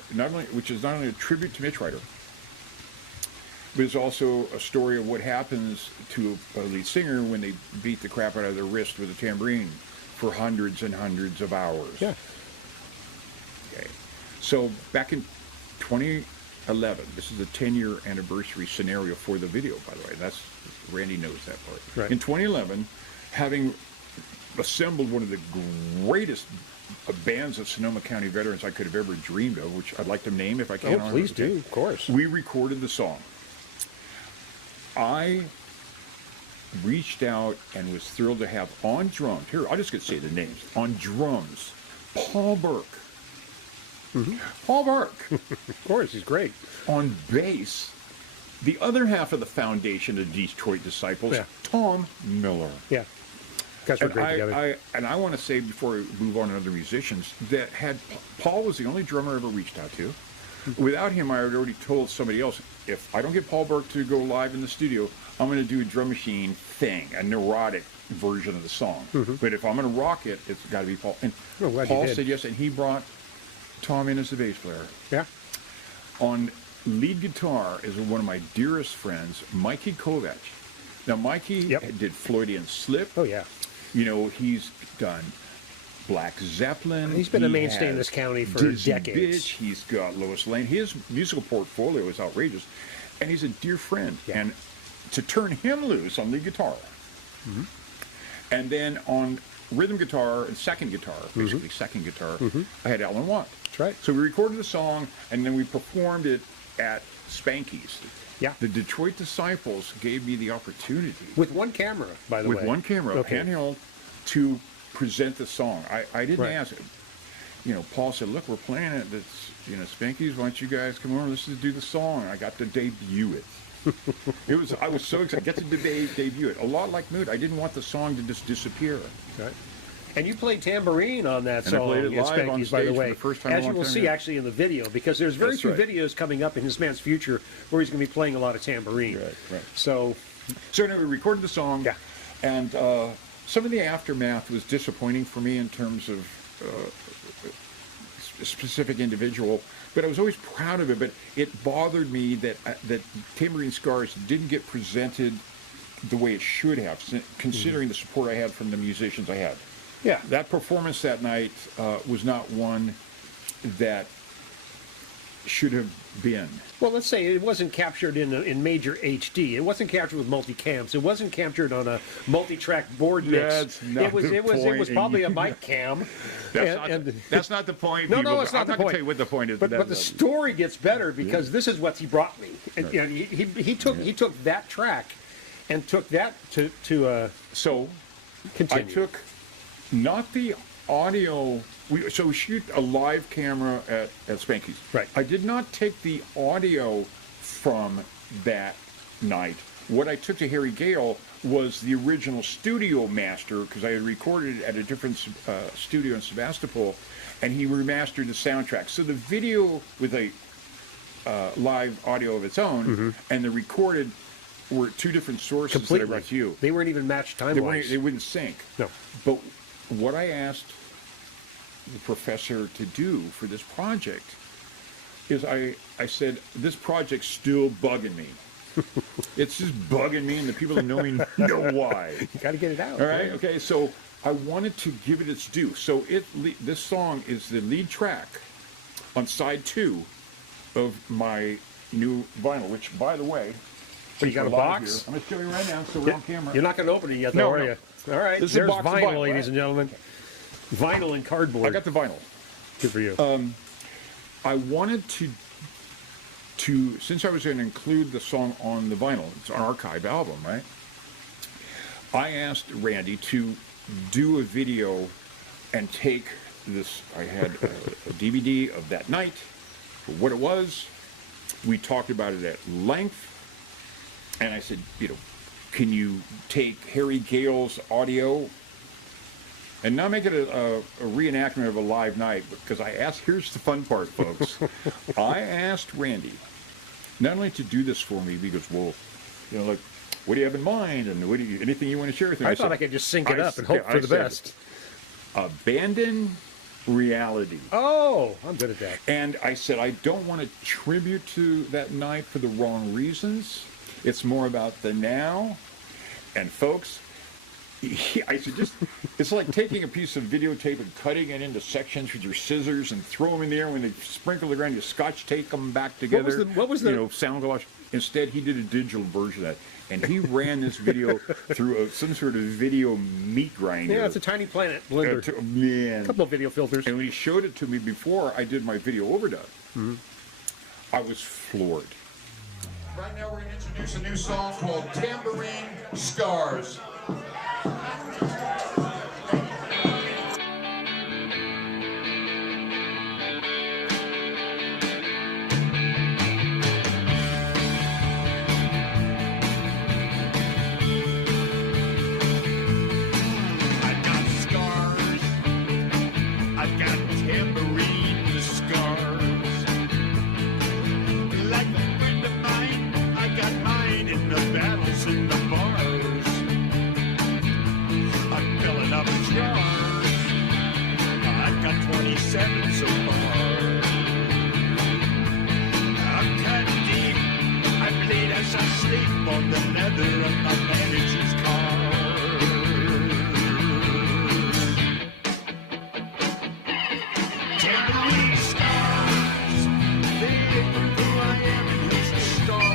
which is not only a tribute to Mitch Ryder, but it's also a story of what happens to a lead singer when they beat the crap out of their wrist with a tambourine for hundreds and hundreds of hours. Yeah. Okay. So back in 2011. This is the 10-year anniversary scenario for the video, by the way. That's Randy knows that part. Right. In 2011, having assembled one of the greatest bands of Sonoma County veterans I could have ever dreamed of, which I'd like to name if I can. Oh, please do, of course. We recorded the song. I reached out and was thrilled to have on drums, here, I'll just get to say the names, on drums, Paul Burke. Mm-hmm. Paul Burke. Of course, he's great. On bass, the other half of the foundation of Detroit Disciples, Yeah. Tom Miller. Yeah. Guys were great together. I want to say, before we move on to other musicians, that Paul was the only drummer I ever reached out to. Without him, I had already told somebody else, if I don't get Paul Burke to go live in the studio, I'm going to do a drum machine thing, a neurotic version of the song. Mm-hmm. But if I'm going to rock it, it's got to be Paul. And Paul said yes, and he brought Tom in as the bass player. Yeah. On lead guitar is one of my dearest friends, Mikey Kovac. Now, Mikey did Floydian Slip. Oh, yeah. You know, he's done Black Zeppelin. He's been a mainstay in this county for Dizzy decades. Bitch. He's got Lois Lane. His musical portfolio is outrageous. And he's a dear friend. Yeah. And to turn him loose on lead guitar, and then on rhythm guitar and second guitar, basically second guitar, I had Alan Watt. That's right. So we recorded the song, and then we performed it at Spanky's. Yeah. The Detroit Disciples gave me the opportunity. With one camera, by the way. With one camera, handheld, to present the song. I didn't ask it. You know, Paul said, look, we're playing it. It's, you know, Spanky's, why don't you guys come over, let's just do the song. I got to debut it. I was so excited. I get to debut it. A lot like Mood. I didn't want the song to just disappear. Right. And you played tambourine on that And I song played it at live on Spanky's, by the stage way. for the first time As in a you long will time, see yeah. actually in the video, because there's very That's few right. videos coming up in this man's future where he's going to be playing a lot of tambourine. Right. So anyway, we recorded the song. Yeah. And some of the aftermath was disappointing for me in terms of a specific individual, but I was always proud of it. But it bothered me that Tambourine Scars didn't get presented the way it should have, considering the support I had from the musicians I had. Yeah. That performance that night was not one that should have been. Well, let's say it wasn't captured in major HD. It wasn't captured with multi-cams. It wasn't captured on a multi-track board mix. That's not it was probably a mic cam. That's not the point. No, people. it's not I'm the not going point. to tell you what the point is. But the story gets better because this is what he brought me. And, you know, he took that track and took that to so continue. I took not the audio. We shoot a live camera at Spanky's. Right. I did not take the audio from that night. What I took to Harry Gale was the original studio master, because I had recorded it at a different studio in Sebastopol, and he remastered the soundtrack. So the video with a live audio of its own and the recorded were two different sources Completely. that I brought to you. They weren't even matched time-wise. They wouldn't sync. No. But what I asked the professor to do for this project is I said, this project's still bugging me. It's just bugging me, and the people that know me know why. You got to get it out. All right? Okay, so I wanted to give it its due. So this song is the lead track on side 2 of my new vinyl, which, by the way, So you got a box? Here, I'm going to show you right now, so we're on camera. You're not going to open it yet, though, are you? All right, This is there's a box of vinyl, vinyl, ladies right? and gentlemen. Vinyl and cardboard. I got the vinyl. Good for you. I wanted to since I was going to include the song on the vinyl, it's an archive album, right? I asked Randy to do a video and take this. I had a DVD of that night for what it was. We talked about it at length, and I said, you know, can you take Harry Gale's audio and not make it a reenactment of a live night? Because I asked, here's the fun part, folks. I asked Randy not only to do this for me, because, well, you know, like, what do you have in mind, and anything you want to share with me? I thought I could just sync it up and hope for the best. Abandon reality. Oh, I'm good at that. And I said, I don't want to tribute to that night for the wrong reasons. It's more about the now. And folks, I said, it's like taking a piece of videotape and cutting it into sections with your scissors and throw them in the air. When they sprinkle the ground, you scotch tape them back together. What was the sound wash? Instead, he did a digital version of that. And he ran this video through some sort of video meat grinder. Yeah, it's a Tiny Planet blender. Man. A couple of video filters. And when he showed it to me before I did my video overdub, I was floored. Right now we're going to introduce a new song called Tambourine Scars. In the bars, I'm filling up jars. I've got 27 so far. I'm cut deep. I bleed as I sleep on the leather of my manager's car. Tambourine scars, they prove who I am and who's the star.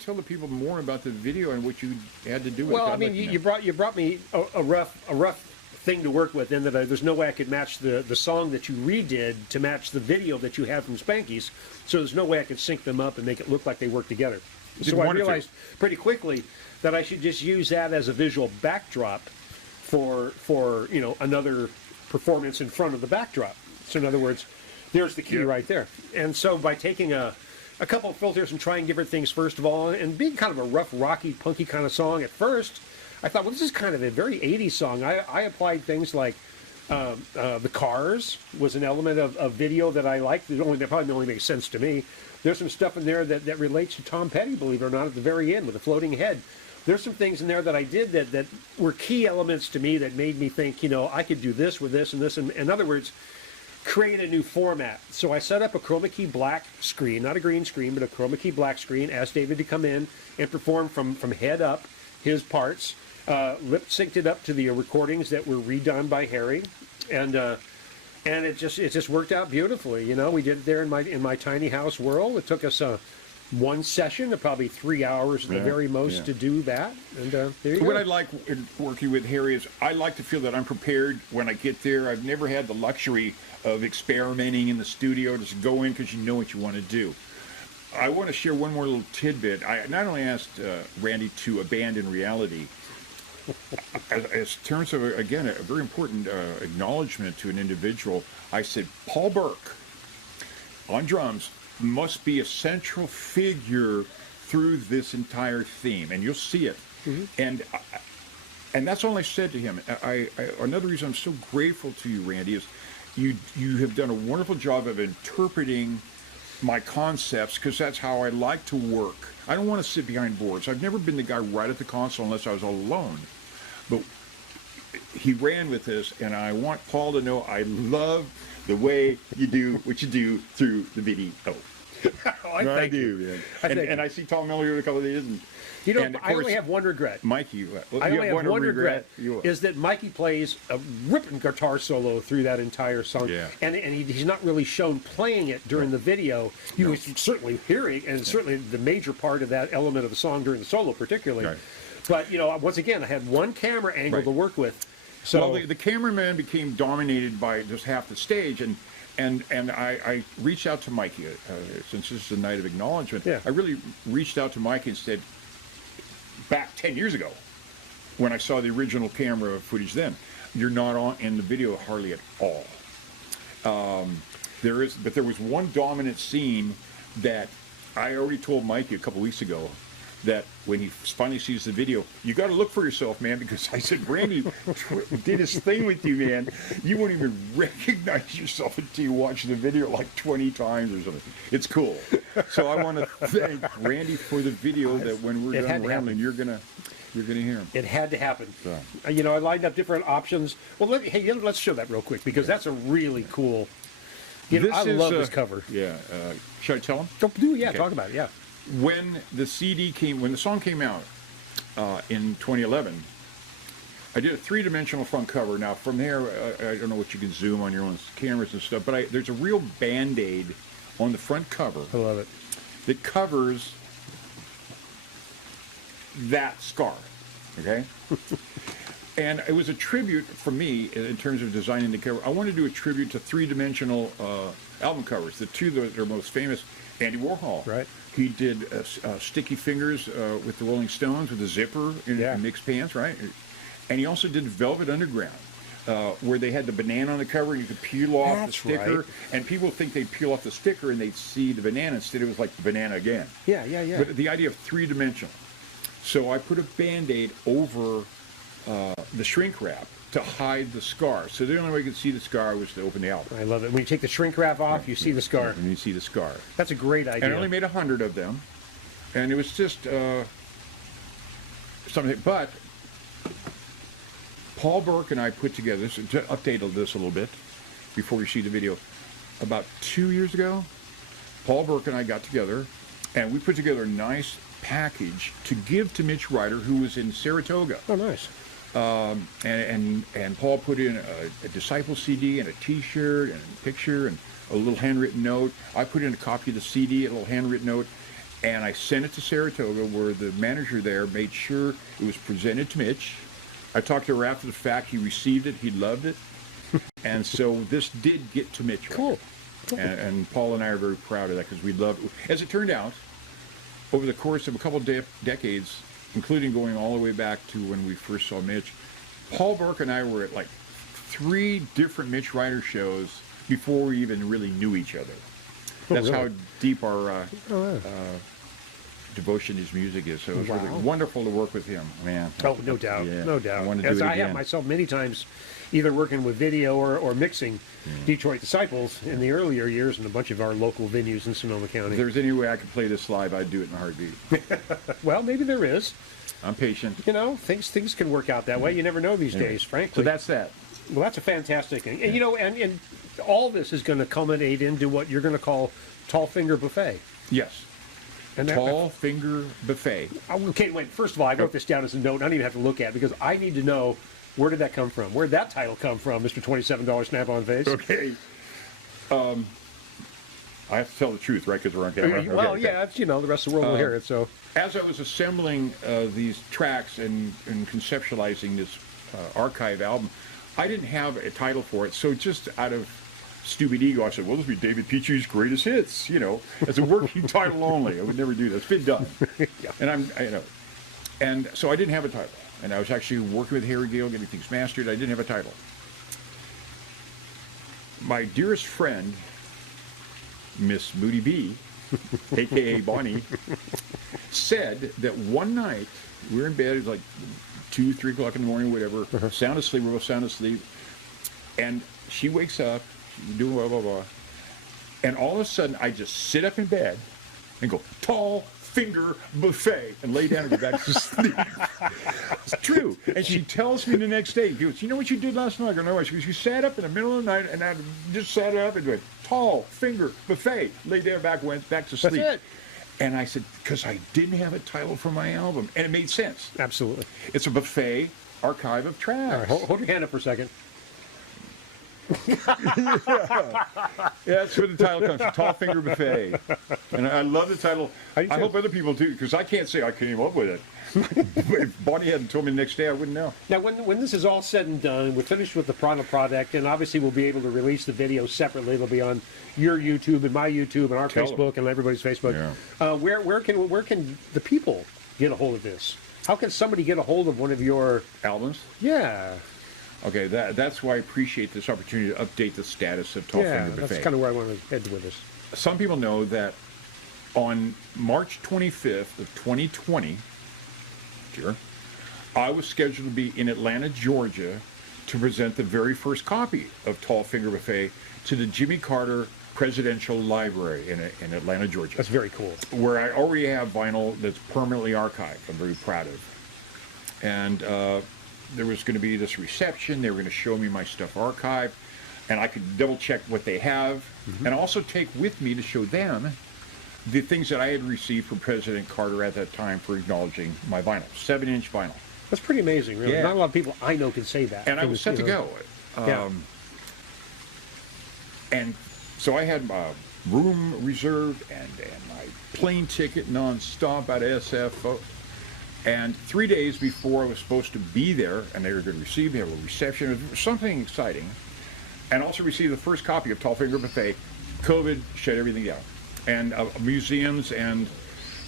tell the people more about the video and what you had to do with it? Well, I mean, you brought me a rough thing to work with, in that there's no way I could match the song that you redid to match the video that you have from Spanky's. So there's no way I could sync them up and make it look like they work together. So I realized pretty quickly that I should just use that as a visual backdrop for another performance in front of the backdrop. So in other words, there's the key right there. And so by taking a couple of filters and trying different things first of all, and being kind of a rough, rocky, punky kind of song at first, I thought, well, this is kind of a very 80s song. I applied things like the Cars was an element of video that I liked. That probably only makes sense to me. There's some stuff in there that relates to Tom Petty, believe it or not, at the very end with the floating head. There's some things in there that I did that were key elements to me that made me think, I could do this with this and this. And in other words, create a new format. So I set up a chroma key black screen, not a green screen, but a chroma key black screen, asked David to come in and perform from head up his parts, lip synced it up to the recordings that were redone by Harry, and it just worked out beautifully. We did it there in my tiny house world. It took us one session of probably 3 hours at the very most to do that. And there you go. What I like working with Harry is I like to feel that I'm prepared when I get there. I've never had the luxury of experimenting in the studio. Just go in because you know what you want to do. I want to share one more little tidbit. I not only asked Randy to abandon reality, as terms of, again, a very important acknowledgement to an individual, I said, Paul Burke on drums must be a central figure through this entire theme, and you'll see it. And that's all I said to him. Another reason I'm so grateful to you, Randy, is you have done a wonderful job of interpreting my concepts, because that's how I like to work. I don't want to sit behind boards. I've never been the guy right at the console unless I was all alone. But he ran with this, and I want Paul to know I love the way you do what you do through the video. I do, man. And I see Tom Miller here in a couple of days. And I only have one regret. Mikey, I only have one regret is that Mikey plays a ripping guitar solo through that entire song. Yeah. And he's not really shown playing it during the video. You was certainly hearing, and certainly the major part of that element of the song during the solo particularly. Right. But, once again, I had one camera angle to work with. So the cameraman became dominated by just half the stage, and I reached out to Mikey, since this is a night of acknowledgement. I really reached out to Mikey and said, back 10 years ago, when I saw the original camera footage then, you're not on in the video hardly at all. There was one dominant scene that I already told Mikey a couple weeks ago, that when he finally sees the video, you got to look for yourself, man, because I said, Randy did his thing with you, man. You won't even recognize yourself until you watch the video like 20 times or something. It's cool. So I want to thank Randy for the video that when we're done rambling, you're gonna hear him. It had to happen. So. I lined up different options. Well, let's show that real quick, because that's a really cool. I love this cover. Yeah. Should I tell him? Talk about it. Yeah. When the song came out in 2011, I did a 3-dimensional front cover. Now, from there, I don't know what you can zoom on your own cameras and stuff, but there's a real Band-Aid on the front cover. I love it. That covers that scar, okay? And it was a tribute for me in terms of designing the cover. I wanted to do a tribute to 3-dimensional album covers. The two that are most famous, Andy Warhol. Right. He did Sticky Fingers with the Rolling Stones with the zipper in mixed pants, right? And he also did Velvet Underground, where they had the banana on the cover and you could peel off the sticker. Right. And people think they'd peel off the sticker and they'd see the banana. Instead, it was like the banana again. Yeah. But the idea of 3-dimensional. So I put a Band-Aid over the shrink wrap to hide the scar. So the only way you could see the scar was to open the album. I love it. When you take the shrink wrap off, you see the scar. And you see the scar. That's a great idea. And I only made 100 of them. And it was just something. But Paul Burke and I put together, to update this a little bit before we see the video, about 2 years ago, Paul Burke and I got together and we put together a nice package to give to Mitch Ryder, who was in Saratoga. Oh, nice. And Paul put in a Disciple CD and a T-shirt and a picture and a little handwritten note. I put in a copy of the CD, a little handwritten note, And I sent it to Saratoga, where the manager there made sure it was presented to Mitch. I talked to her after the fact. He received it. He loved it. And so this did get to Mitch. Cool. And Paul and I are very proud of that because we love it. As it turned out, over the course of a couple of decades, including going all the way back to when we first saw Mitch, Paul Burke and I were at like 3 different Mitch Ryder shows before we even really knew each other. That's really? how deep our devotion to his music is. So it was really wonderful to work with him, man. Oh, no doubt, Yeah. no doubt. I want to do As it I again. have myself many times, either working with video or mixing Detroit Disciples in the earlier years in a bunch of our local venues in Sonoma County. If there's any way I could play this live, I'd do it in a heartbeat. Well, maybe there is. I'm patient. You know, things can work out that way. You never know these days, frankly. So that's that. Well, that's a fantastic thing. And, you know, and all this is going to culminate into what you're going to call Tall Finger Buffet. Yes. And Tall Finger Buffet. Okay, wait. First of all, I wrote this down as a note. I don't even have to look at it because I need to know, where did that come from? Where did that title come from, Mr. $27 Snap-on Face? Okay. I have to tell the truth, right? Because we're on camera. Well, Okay. yeah, it's, you know, the rest of the world will hear it. So, as I was assembling these tracks and conceptualizing this archive album, I didn't have a title for it. So just out of stupid ego, I said, well, this will be David Petrie's Greatest Hits, you know, as a working title only. I would never do that. It's been done. And and so I didn't have a title. And I was actually working with Harry Gale, getting things mastered. I didn't have a title. My dearest friend, Miss Moody B, a.k.a. Bonnie, said that one night, we were in bed, it was like 2, 3 o'clock in the morning, whatever, sound asleep, we're both sound asleep, and she wakes up, she's doing blah, blah, blah, and all of a sudden, I just sit up in bed and go, Tall Finger Buffet, and lay down and go back to sleep. It's true. And she tells me the next day, she goes, you know what you did last night? I go, no. She goes, you sat up in the middle of the night, and I just sat up and went, Tall Finger Buffet, lay down, went back to sleep. That's it. And I said, because I didn't have a title for my album. And it made sense. absolutely. It's a buffet archive of tracks. All right, hold your hand up for a second. Yeah, that's where the title comes from, Tall Finger Buffet. And I love the title. I hope other people do, because I can't say I came up with it. If Bonnie hadn't told me the next day, I wouldn't know. Now, when this is all said and done, we're finished with the product, and obviously we'll be able to release the video separately. It'll be on your YouTube and my YouTube and our Facebook and everybody's Facebook. Yeah. Where can the people get a hold of this? How can somebody get a hold of one of your albums? Yeah. Okay, that's why I appreciate this opportunity to update the status of Tall Finger Buffet. That's kind of where I want to head with this. Some people know that on March 25th of 2020, I was scheduled to be in Atlanta, Georgia, to present the very first copy of Tall Finger Buffet to the Jimmy Carter Presidential Library in Atlanta, Georgia. That's very cool. Where I already have vinyl that's permanently archived. I'm very proud of. And there was going to be this reception. They were going to show me my stuff archived, and I could double check what they have, and also take with me to show them the things that I had received from President Carter at that time for acknowledging my vinyl, 7-inch vinyl. That's pretty amazing, really. Yeah. Not a lot of people I know can say that. And I was set to go. And so I had my room reserved and my plane ticket nonstop out of SF. And 3 days before I was supposed to be there, and they were going to receive me, have a reception, it was something exciting, and also receive the first copy of Tall Finger Buffet, COVID shut everything down. And museums and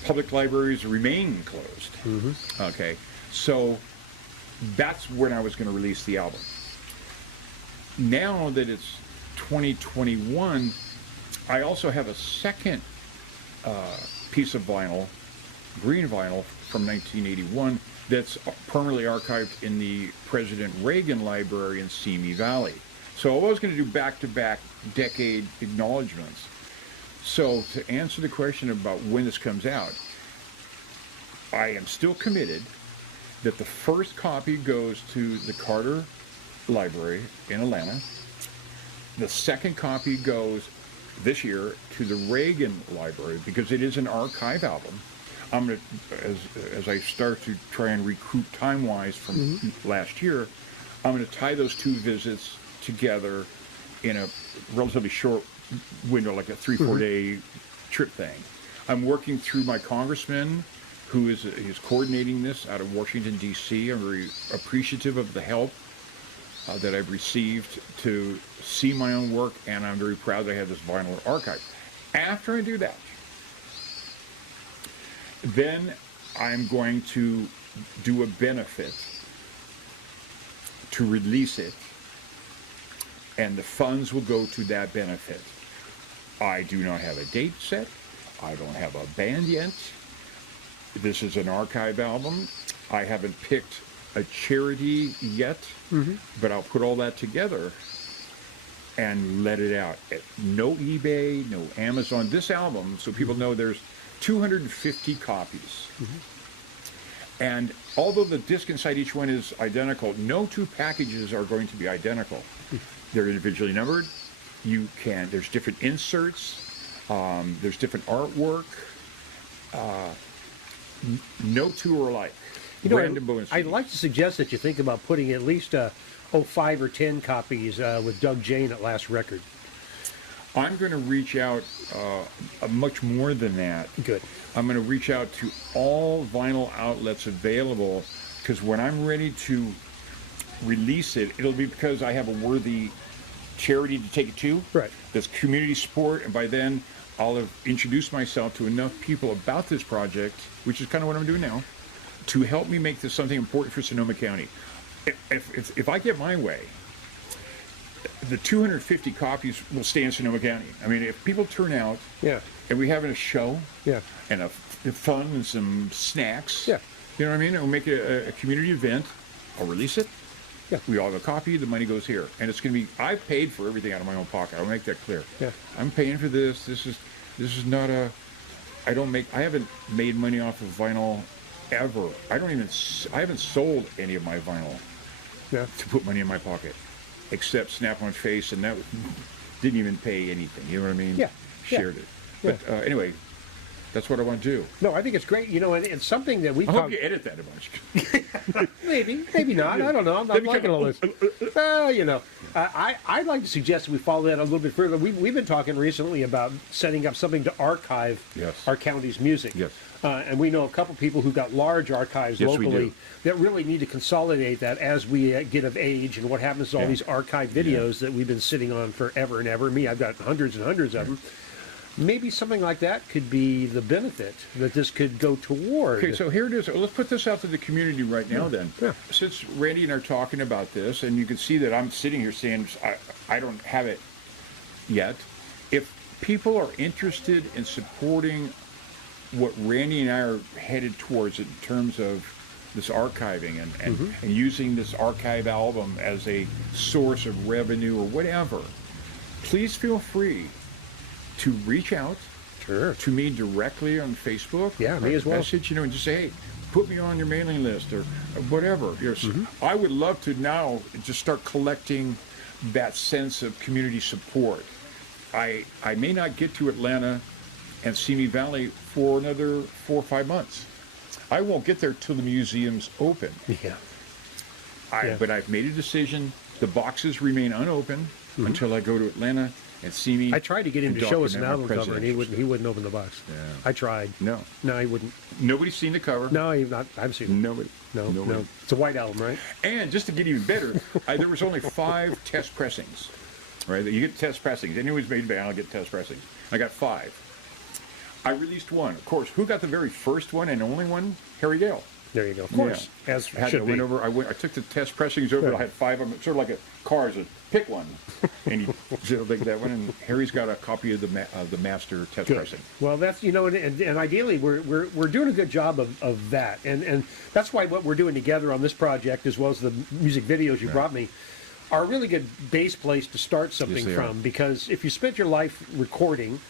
public libraries remain closed. Okay, so that's when I was going to release the album. Now that it's 2021, I also have a second piece of vinyl, green vinyl from 1981, that's permanently archived in the President Reagan Library in Simi Valley. So I was going to do back-to-back decade acknowledgments. So to answer the question about when this comes out, I am still committed that the first copy goes to the Carter Library in Atlanta. The second copy goes this year to the Reagan Library because it is an archive album. I'm going to, as I start to try and recruit time-wise from last year, I'm going to tie those two visits together in a relatively short window, like a 3-4 day trip thing. I'm working through my congressman, who is coordinating this out of Washington, D.C. I'm very appreciative of the help that I've received to see my own work, and I'm very proud that I have this vinyl archive. After I do that, then I'm going to do a benefit to release it, and the funds will go to that benefit. I do not have a date set. I don't have a band yet. This is an archive album. I haven't picked a charity yet, but I'll put all that together and let it out. No eBay, no Amazon. This album, so people know, there's 250 copies. And although the disc inside each one is identical, no two packages are going to be identical. They're individually numbered. There's different inserts. There's different artwork. No two are alike. Random bonus. I'd like to suggest that you think about putting at least 5 or 10 copies with Doug Jane at Last Record. I'm going to reach out much more than that. Good. I'm going to reach out to all vinyl outlets available, because when I'm ready to release it, it'll be because I have a worthy charity to take it to. Right. That's community support, and by then I'll have introduced myself to enough people about this project, which is kind of what I'm doing now, to help me make this something important for Sonoma County. If I get my way, the 250 copies will stay in Sonoma County. I mean, if people turn out, and we have a show, and a fun and some snacks, you know what I mean? We'll make it a community event. I'll release it. We all have a copy. The money goes here, and it's going to be. I paid for everything out of my own pocket. I'll make that clear. I'm paying for this. This is not a. I haven't made money off of vinyl ever. I haven't sold any of my vinyl to put money in my pocket, except Snap on Face, and that didn't even pay anything. You know what I mean? Shared it. But anyway, that's what I want to do. No, I think it's great. You know, and it's something that we. I hope you edit that a bunch. maybe not. I don't know. I'm not liking all this. You know, I'd like to suggest we follow that a little bit further. We've been talking recently about setting up something to archive our county's music. And we know a couple people who've got large archives locally that really need to consolidate that as we get of age, and what happens to all these archive videos that we've been sitting on forever and ever. Me, I've got hundreds and hundreds of them. Maybe something like that could be the benefit that this could go toward. Okay, so here it is. Let's put this out to the community right now then. Since Randy and I are talking about this, and you can see that I'm sitting here saying I don't have it yet. If people are interested in supporting what Randy and I are headed towards in terms of this archiving and using this archive album as a source of revenue or whatever, please feel free to reach out to me directly on Facebook. Me as well. Message, and just say, hey, put me on your mailing list or whatever. I would love to now just start collecting that sense of community support. I may not get to Atlanta and Simi Valley for another 4 or 5 months. I won't get there till the museum's open. But I've made a decision. The boxes remain unopened until I go to Atlanta and see me. I tried to get him to show us an album cover, and he wouldn't open the box. I tried. No, he wouldn't. Nobody's seen the cover. No, he's not. I've seen it. Nobody. No. It's a white album, right? And just to get even better, there was only 5 test pressings. Right? You get test pressings. Anybody's made a band, I'll get test pressings. I got 5. I released 1. Of course, who got the very first one and only one? Harry Gale. There you go. Of course, as should be. I took the test pressings over. I had 5 of them, sort of like a cars. Pick one, and he said, "Take that one." And Harry's got a copy of the master test pressing. Well, that's and ideally we're doing a good job of that, and that's why what we're doing together on this project, as well as the music videos you brought me, are a really good base place to start something from. Because if you spent your life recording,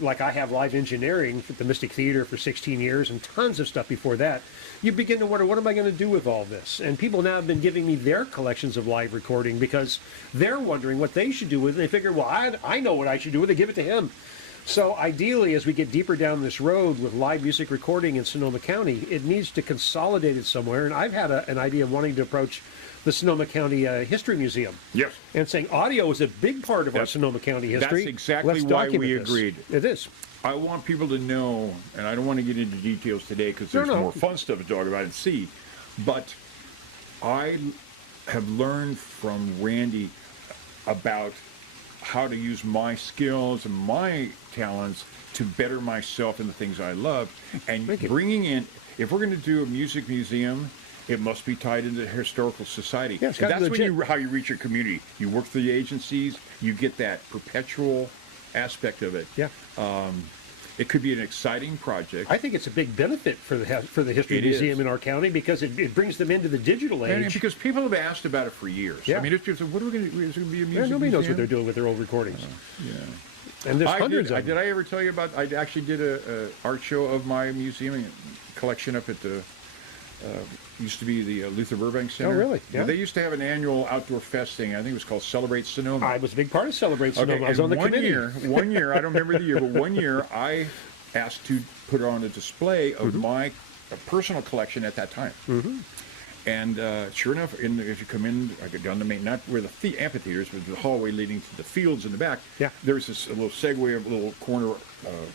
like I have live engineering at the Mystic Theater for 16 years and tons of stuff before that, you begin to wonder, what am I going to do with all this? And people now have been giving me their collections of live recording because they're wondering what they should do with it. And they figure, well, I know what I should do with it. Give it to him. So ideally, as we get deeper down this road with live music recording in Sonoma County, it needs to consolidate it somewhere. And I've had an idea of wanting to approach the Sonoma County History Museum. And saying audio is a big part of our Sonoma County history. That's exactly why we agreed. It is. I want people to know, and I don't want to get into details today because there's more fun stuff to talk about and see, but I have learned from Randy about how to use my skills and my talents to better myself in the things I love, and bringing in, if we're going to do a music museum, it must be tied into the historical society. Yeah, that's how you reach your community. You work for the agencies, you get that perpetual aspect of it. Yeah. It could be an exciting project. I think it's a big benefit for the History Museum in our county because it brings them into the digital age. And because people have asked about it for years. Yeah. I mean, it's just, what are we going to do? Is it going to be a music nobody museum? knows what they're doing with their old recordings. Yeah. And there's hundreds of them. Did I ever tell you about, I actually did a art show of my museum collection up at the, used to be the Luther Burbank Center. Oh, really? Yeah. They used to have an annual outdoor fest thing. I think it was called Celebrate Sonoma. I was a big part of Celebrate Sonoma. I was on the committee. One year, I don't remember the year, but one year I asked to put on a display of my personal collection at that time. And sure enough, if you come in, I go down the main, not where the amphitheaters, but the hallway leading to the fields in the back. Yeah. There's this little segue of little corner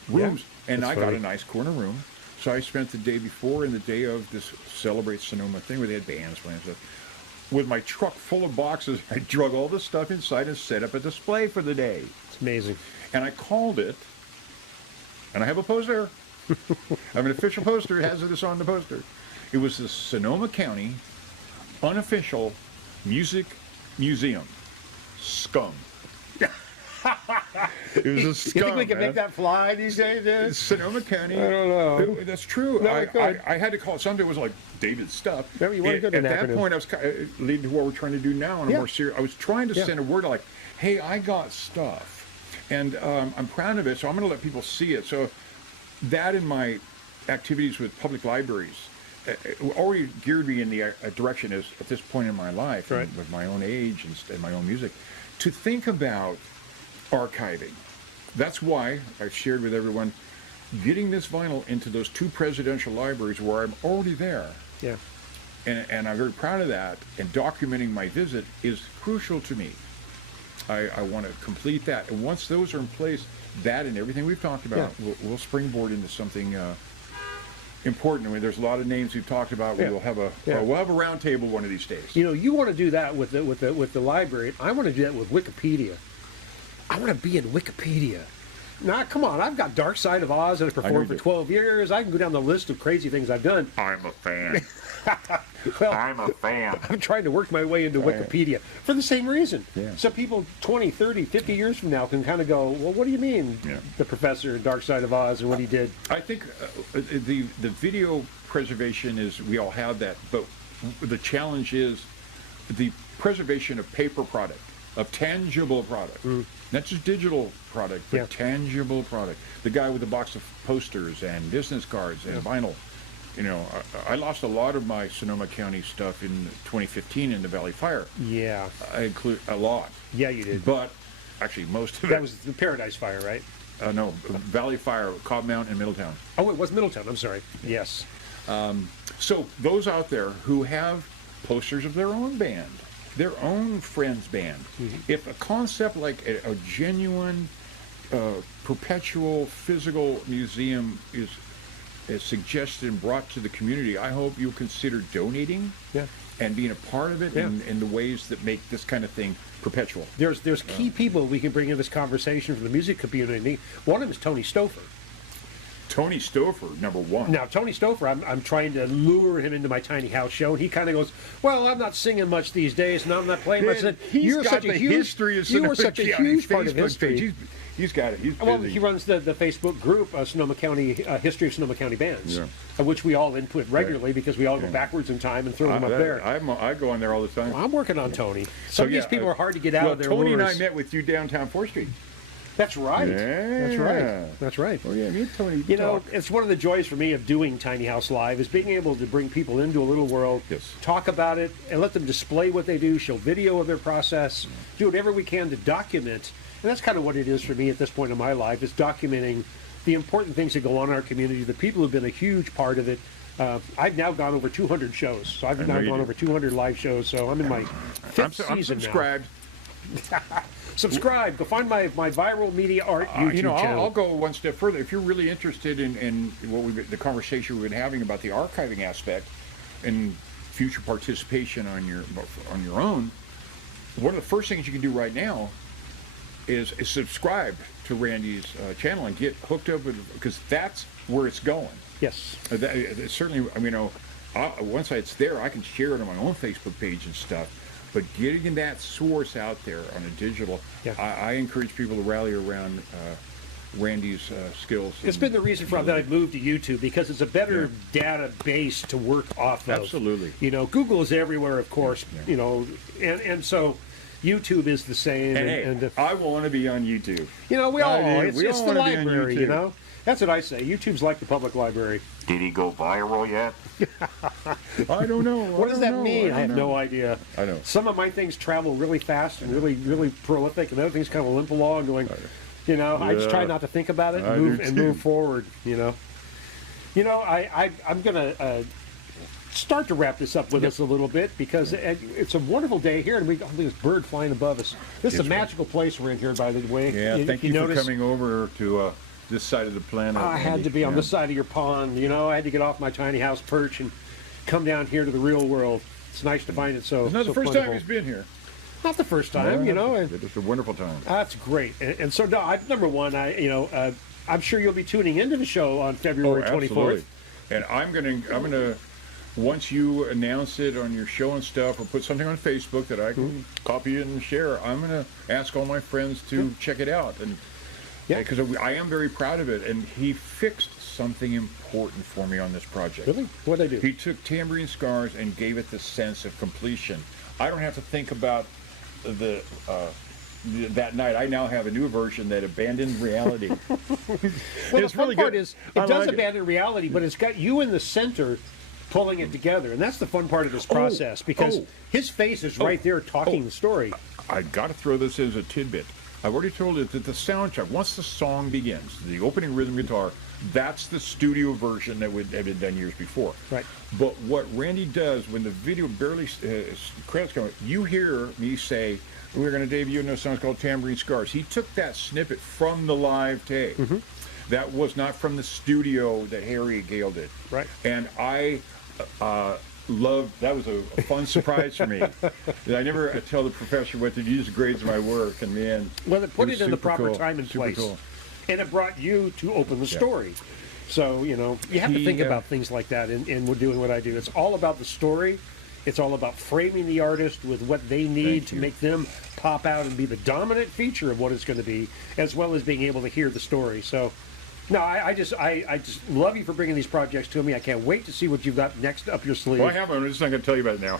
rooms, and I got a nice corner room. So I spent the day before and the day of this Celebrate Sonoma thing where they had bands playing stuff. With my truck full of boxes, I drug all this stuff inside and set up a display for the day. It's amazing. And I called it, and I have a poster. I have an official poster. It has this on the poster. It was the Sonoma County Unofficial Music Museum. Scum. It was a scum. You think we can make that fly these days, dude? Sonoma County. I don't know. That's true. No, I had to call it something. It was like David's stuff. No, you want to go to At that point, I was leading to what we're trying to do now, and I'm more serious. I was trying to send a word like, "Hey, I got stuff, and I'm proud of it. So I'm going to let people see it." So that and my activities with public libraries already geared me in the direction as at this point in my life, and with my own age and my own music, to think about archiving. That's why I've shared with everyone getting this vinyl into those 2 presidential libraries where I'm already there. Yeah. And I'm very proud of that. And documenting my visit is crucial to me. I want to complete that. And once those are in place, that and everything we've talked about will springboard into something important. I mean, there's a lot of names we've talked about. We'll have a round table one of these days. You know, you want to do that with the library. I want to do that with Wikipedia. I want to be in Wikipedia. Now, come on, I've got Dark Side of Oz that I performed for 12 years. I can go down the list of crazy things I've done. I'm a fan. Well, I'm a fan. I'm trying to work my way into Wikipedia for the same reason. Yeah. So people 20, 30, 50 years from now can kind of go, well, what do you mean the professor in Dark Side of Oz and what he did? I think the video preservation is, we all have that, but the challenge is the preservation of paper product, of tangible product. Not just digital product, but tangible product. The guy with the box of posters and business cards and vinyl. You know, I lost a lot of my Sonoma County stuff in 2015 in the Valley Fire. Yeah. I include a lot. Yeah, you did. But actually, most of it. That was the Paradise Fire, right? No, Valley Fire, Cobb Mountain and Middletown. Oh, it was Middletown. I'm sorry. Yes. So those out there who have posters of their own band, their own friend's band, if a concept like a genuine, perpetual physical museum is suggested and brought to the community, I hope you'll consider donating and being a part of it in the ways that make this kind of thing perpetual. There's key people we can bring in this conversation from the music community. One of them is Tony Stouffer. Tony Stouffer, number one. Now, Tony Stouffer, I'm trying to lure him into my tiny house show, and he kind of goes, well, I'm not singing much these days, and I'm not playing much. You're such a huge part of history. He's got it. He's busy. Well, he runs the Facebook group, Sonoma County, History of Sonoma County Bands, which we all input regularly because we all go backwards in time and throw them up there. I go on there all the time. Well, I'm working on Tony. Some of these people are hard to get out of their Tony lures. and I met with you downtown 4th Street. That's right. Yeah. That's right. That's right. Oh yeah, me and Tony. You know, it's one of the joys for me of doing Tiny House Live is being able to bring people into a little world, talk about it, and let them display what they do, show video of their process, do whatever we can to document. And that's kind of what it is for me at this point in my life, is documenting the important things that go on in our community, the people who've been a huge part of it. I've now gone over 200 shows, so I've now gone over 200 live shows, so I'm in my 5th season I'm subscribed. now. Subscribe. Go find my viral media art YouTube channel. I'll go one step further. If you're really interested in the conversation we've been having about the archiving aspect and future participation on your own, one of the first things you can do right now is subscribe to Randy's channel and get hooked up with, because that's where it's going. Yes. Certainly, once it's there, I can share it on my own Facebook page and stuff. But getting that source out there on a digital, I encourage people to rally around Randy's skills. It's been the reason that I've moved to YouTube, because it's a better database to work off of. Absolutely. Google is everywhere, of course. And so YouTube is the same. And I want to be on YouTube. We all. It's the library. That's what I say. YouTube's like the public library. Did he go viral yet? I don't know. What does that mean? I have no idea. I know. Some of my things travel really fast and really, really prolific, and other things kind of limp along going, I just try not to think about it and move forward, I'm going to start to wrap this up with us a little bit, because it's a wonderful day here, and we got this bird flying above us. This is a magical place we're in here, by the way. Yeah, thank you for coming over to this side of the planet. I had to be on this side of your pond. I had to get off my tiny house perch and come down here to the real world. It's nice to find it so. It's not the first time he's been here. Not the first time, It's a wonderful time. That's great. And so, number one, I'm sure you'll be tuning into the show on February 24th. And I'm gonna once you announce it on your show and stuff, or put something on Facebook that I can copy and share, I'm gonna ask all my friends to check it out. And because I am very proud of it, and he fixed something important for me on this project. Really? What did I do? He took Tambourine Scars and gave it the sense of completion. I don't have to think about that night. I now have a new version that abandoned reality. Well, the fun part is it does abandon reality, but it's got you in the center pulling it together, and that's the fun part of this process, because his face is right there talking the story. I got to throw this as a tidbit. I've already told it that the soundtrack, once the song begins, the opening rhythm guitar, that's the studio version that would have been done years before. Right. But what Randy does when the video barely credits come, you hear me say, we're going to debut a new song called Tambourine Scars. He took that snippet from the live tape. That was not from the studio that Harry Gale did. Right. And I loved, that was a fun surprise for me. I never tell the professor what to use grades my work, and man. Well, it put it in the proper time and place. Cool. And it brought you to open the story. So, you have to think about things like that in doing what I do. It's all about the story. It's all about framing the artist with what they need to make them pop out and be the dominant feature of what it's going to be, as well as being able to hear the story. So, no, I just love you for bringing these projects to me. I can't wait to see what you've got next up your sleeve. Well, I have one. I'm just not going to tell you about it now.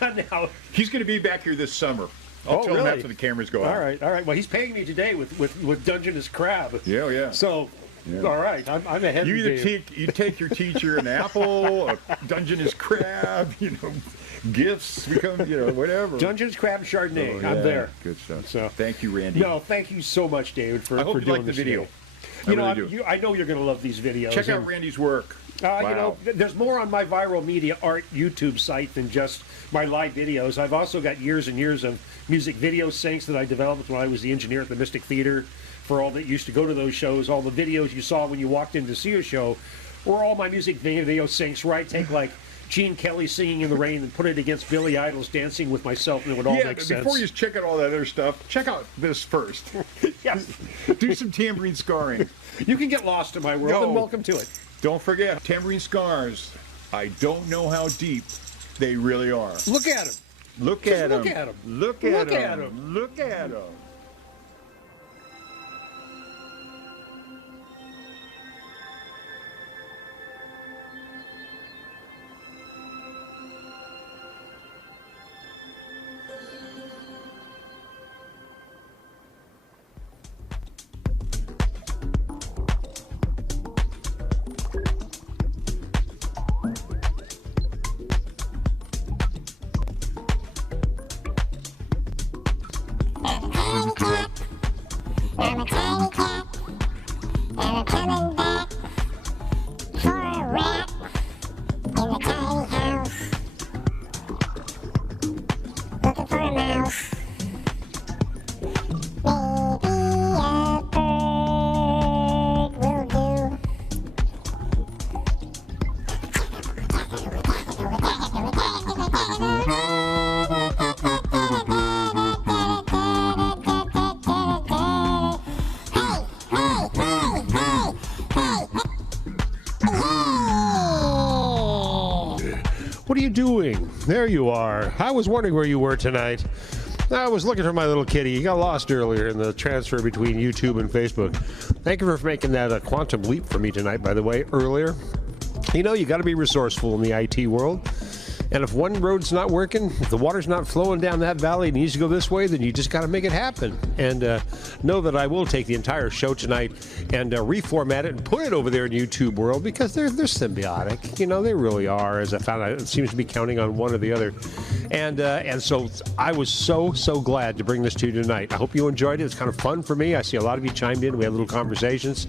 Not now. He's going to be back here this summer. I'll tell him after the cameras go out. All right. Well, he's paying me today with Dungeness crab. Yeah. So, all right, I'm ahead. You either you take your teacher an apple, a Dungeness crab, gifts become, whatever. Dungeness crab and Chardonnay. I'm there. Good stuff. So, thank you, Randy. No, thank you so much, David, for I hope doing you like the this video. I know you're going to love these videos. Check out Randy's work. Wow. There's more on my viral media art YouTube site than just my live videos. I've also got years and years of music video syncs that I developed when I was the engineer at the Mystic Theater for all that used to go to those shows. All the videos you saw when you walked in to see a show were all my music video syncs, where I take like Gene Kelly singing in the rain and put it against Billy Idol's Dancing with Myself, and it would all make sense. Before you check out all that other stuff, check out this first. Yes. Do some tambourine scarring. You can get lost in my world, and welcome to it. Don't forget, Tambourine Scars. I don't know how deep they really are. Look at them. Look at them. Look at them. Look at them. Look at them. doing? There you are. I was wondering where you were tonight. I was looking for my little kitty. He got lost earlier in the transfer between YouTube and Facebook. Thank you for making that a quantum leap for me tonight, by the way, earlier. You know, you got to be resourceful in the IT world. And if one road's not working, if the water's not flowing down that valley and needs to go this way, then you just got to make it happen. And know that I will take the entire show tonight and reformat it and put it over there in YouTube world because they're symbiotic. You know, they really are. As I found out, it seems to be counting on one or the other. And so I was so glad to bring this to you tonight. I hope you enjoyed it. It's kind of fun for me. I see a lot of you chimed in. We had little conversations.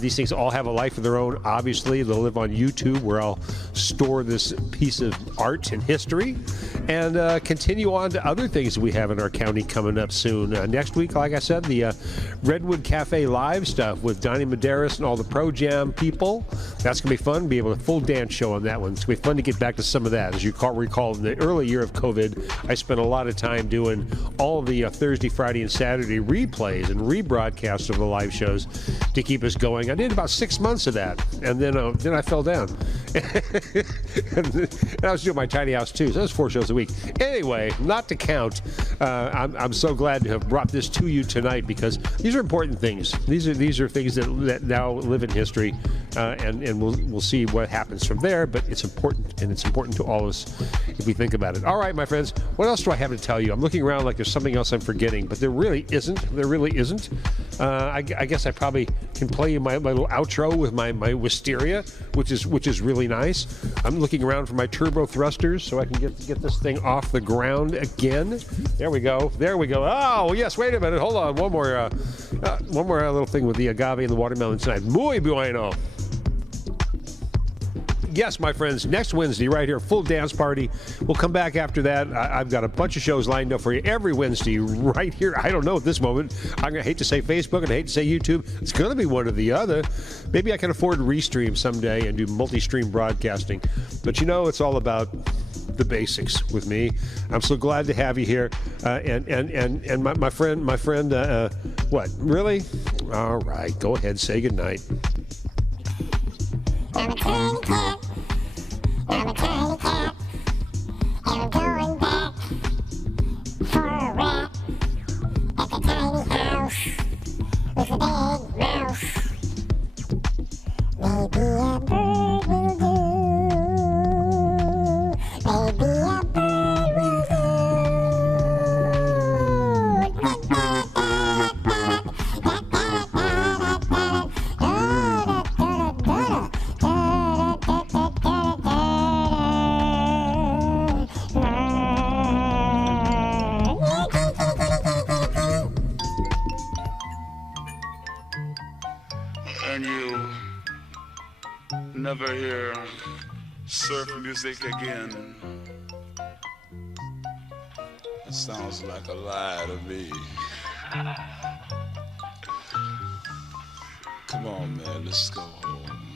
These things all have a life of their own. Obviously, they'll live on YouTube, where I'll store this piece of art and history and continue on to other things we have in our county coming up soon. Next week, like I said, the Redwood Cafe Live stuff with Donnie Medeiros and all the Pro Jam people. That's going to be fun. Be able to full dance show on that one. It's going to be fun to get back to some of that. As you recall, in the early year of COVID, I spent a lot of time doing all the Thursday, Friday, and Saturday replays and rebroadcasts of the live shows to keep us going. I did about 6 months of that, and then I fell down. And I was doing my tiny house too, so that was 4 shows a week. Anyway, not to count. I'm so glad to have brought this to you tonight because these are important things. These are things that now live in history, and we'll see what happens from there. But it's important, and it's important to all of us if we think about it. All right, my friends, what else do I have to tell you? I'm looking around like there's something else I'm forgetting, but there really isn't. There really isn't. I guess I probably can play you my little outro with my wisteria, which is really nice. I'm looking around for my turbo thrusters so I can get this thing off the ground again. There we go. Oh yes, wait a minute. Hold on. One more little thing with the agave and the watermelon tonight. Muy bueno. Yes, my friends, next Wednesday right here, full dance party. We'll come back after that. I've got a bunch of shows lined up for you every Wednesday right here. I don't know at this moment. I'm going to hate to say Facebook and I hate to say YouTube. It's going to be one or the other. Maybe I can afford Restream someday and do multi-stream broadcasting. But you know, it's all about the basics with me. I'm so glad to have you here. And my friend, what? Really? All right, go ahead, say goodnight. I'm a tiny cat. I'm a tiny cat. And I'm going back for a rat at the tiny house with a big mouse. Maybe a bird will do. Maybe a bird will do. And you never hear surf music again. It sounds like a lie to me. Come on, man, let's go home.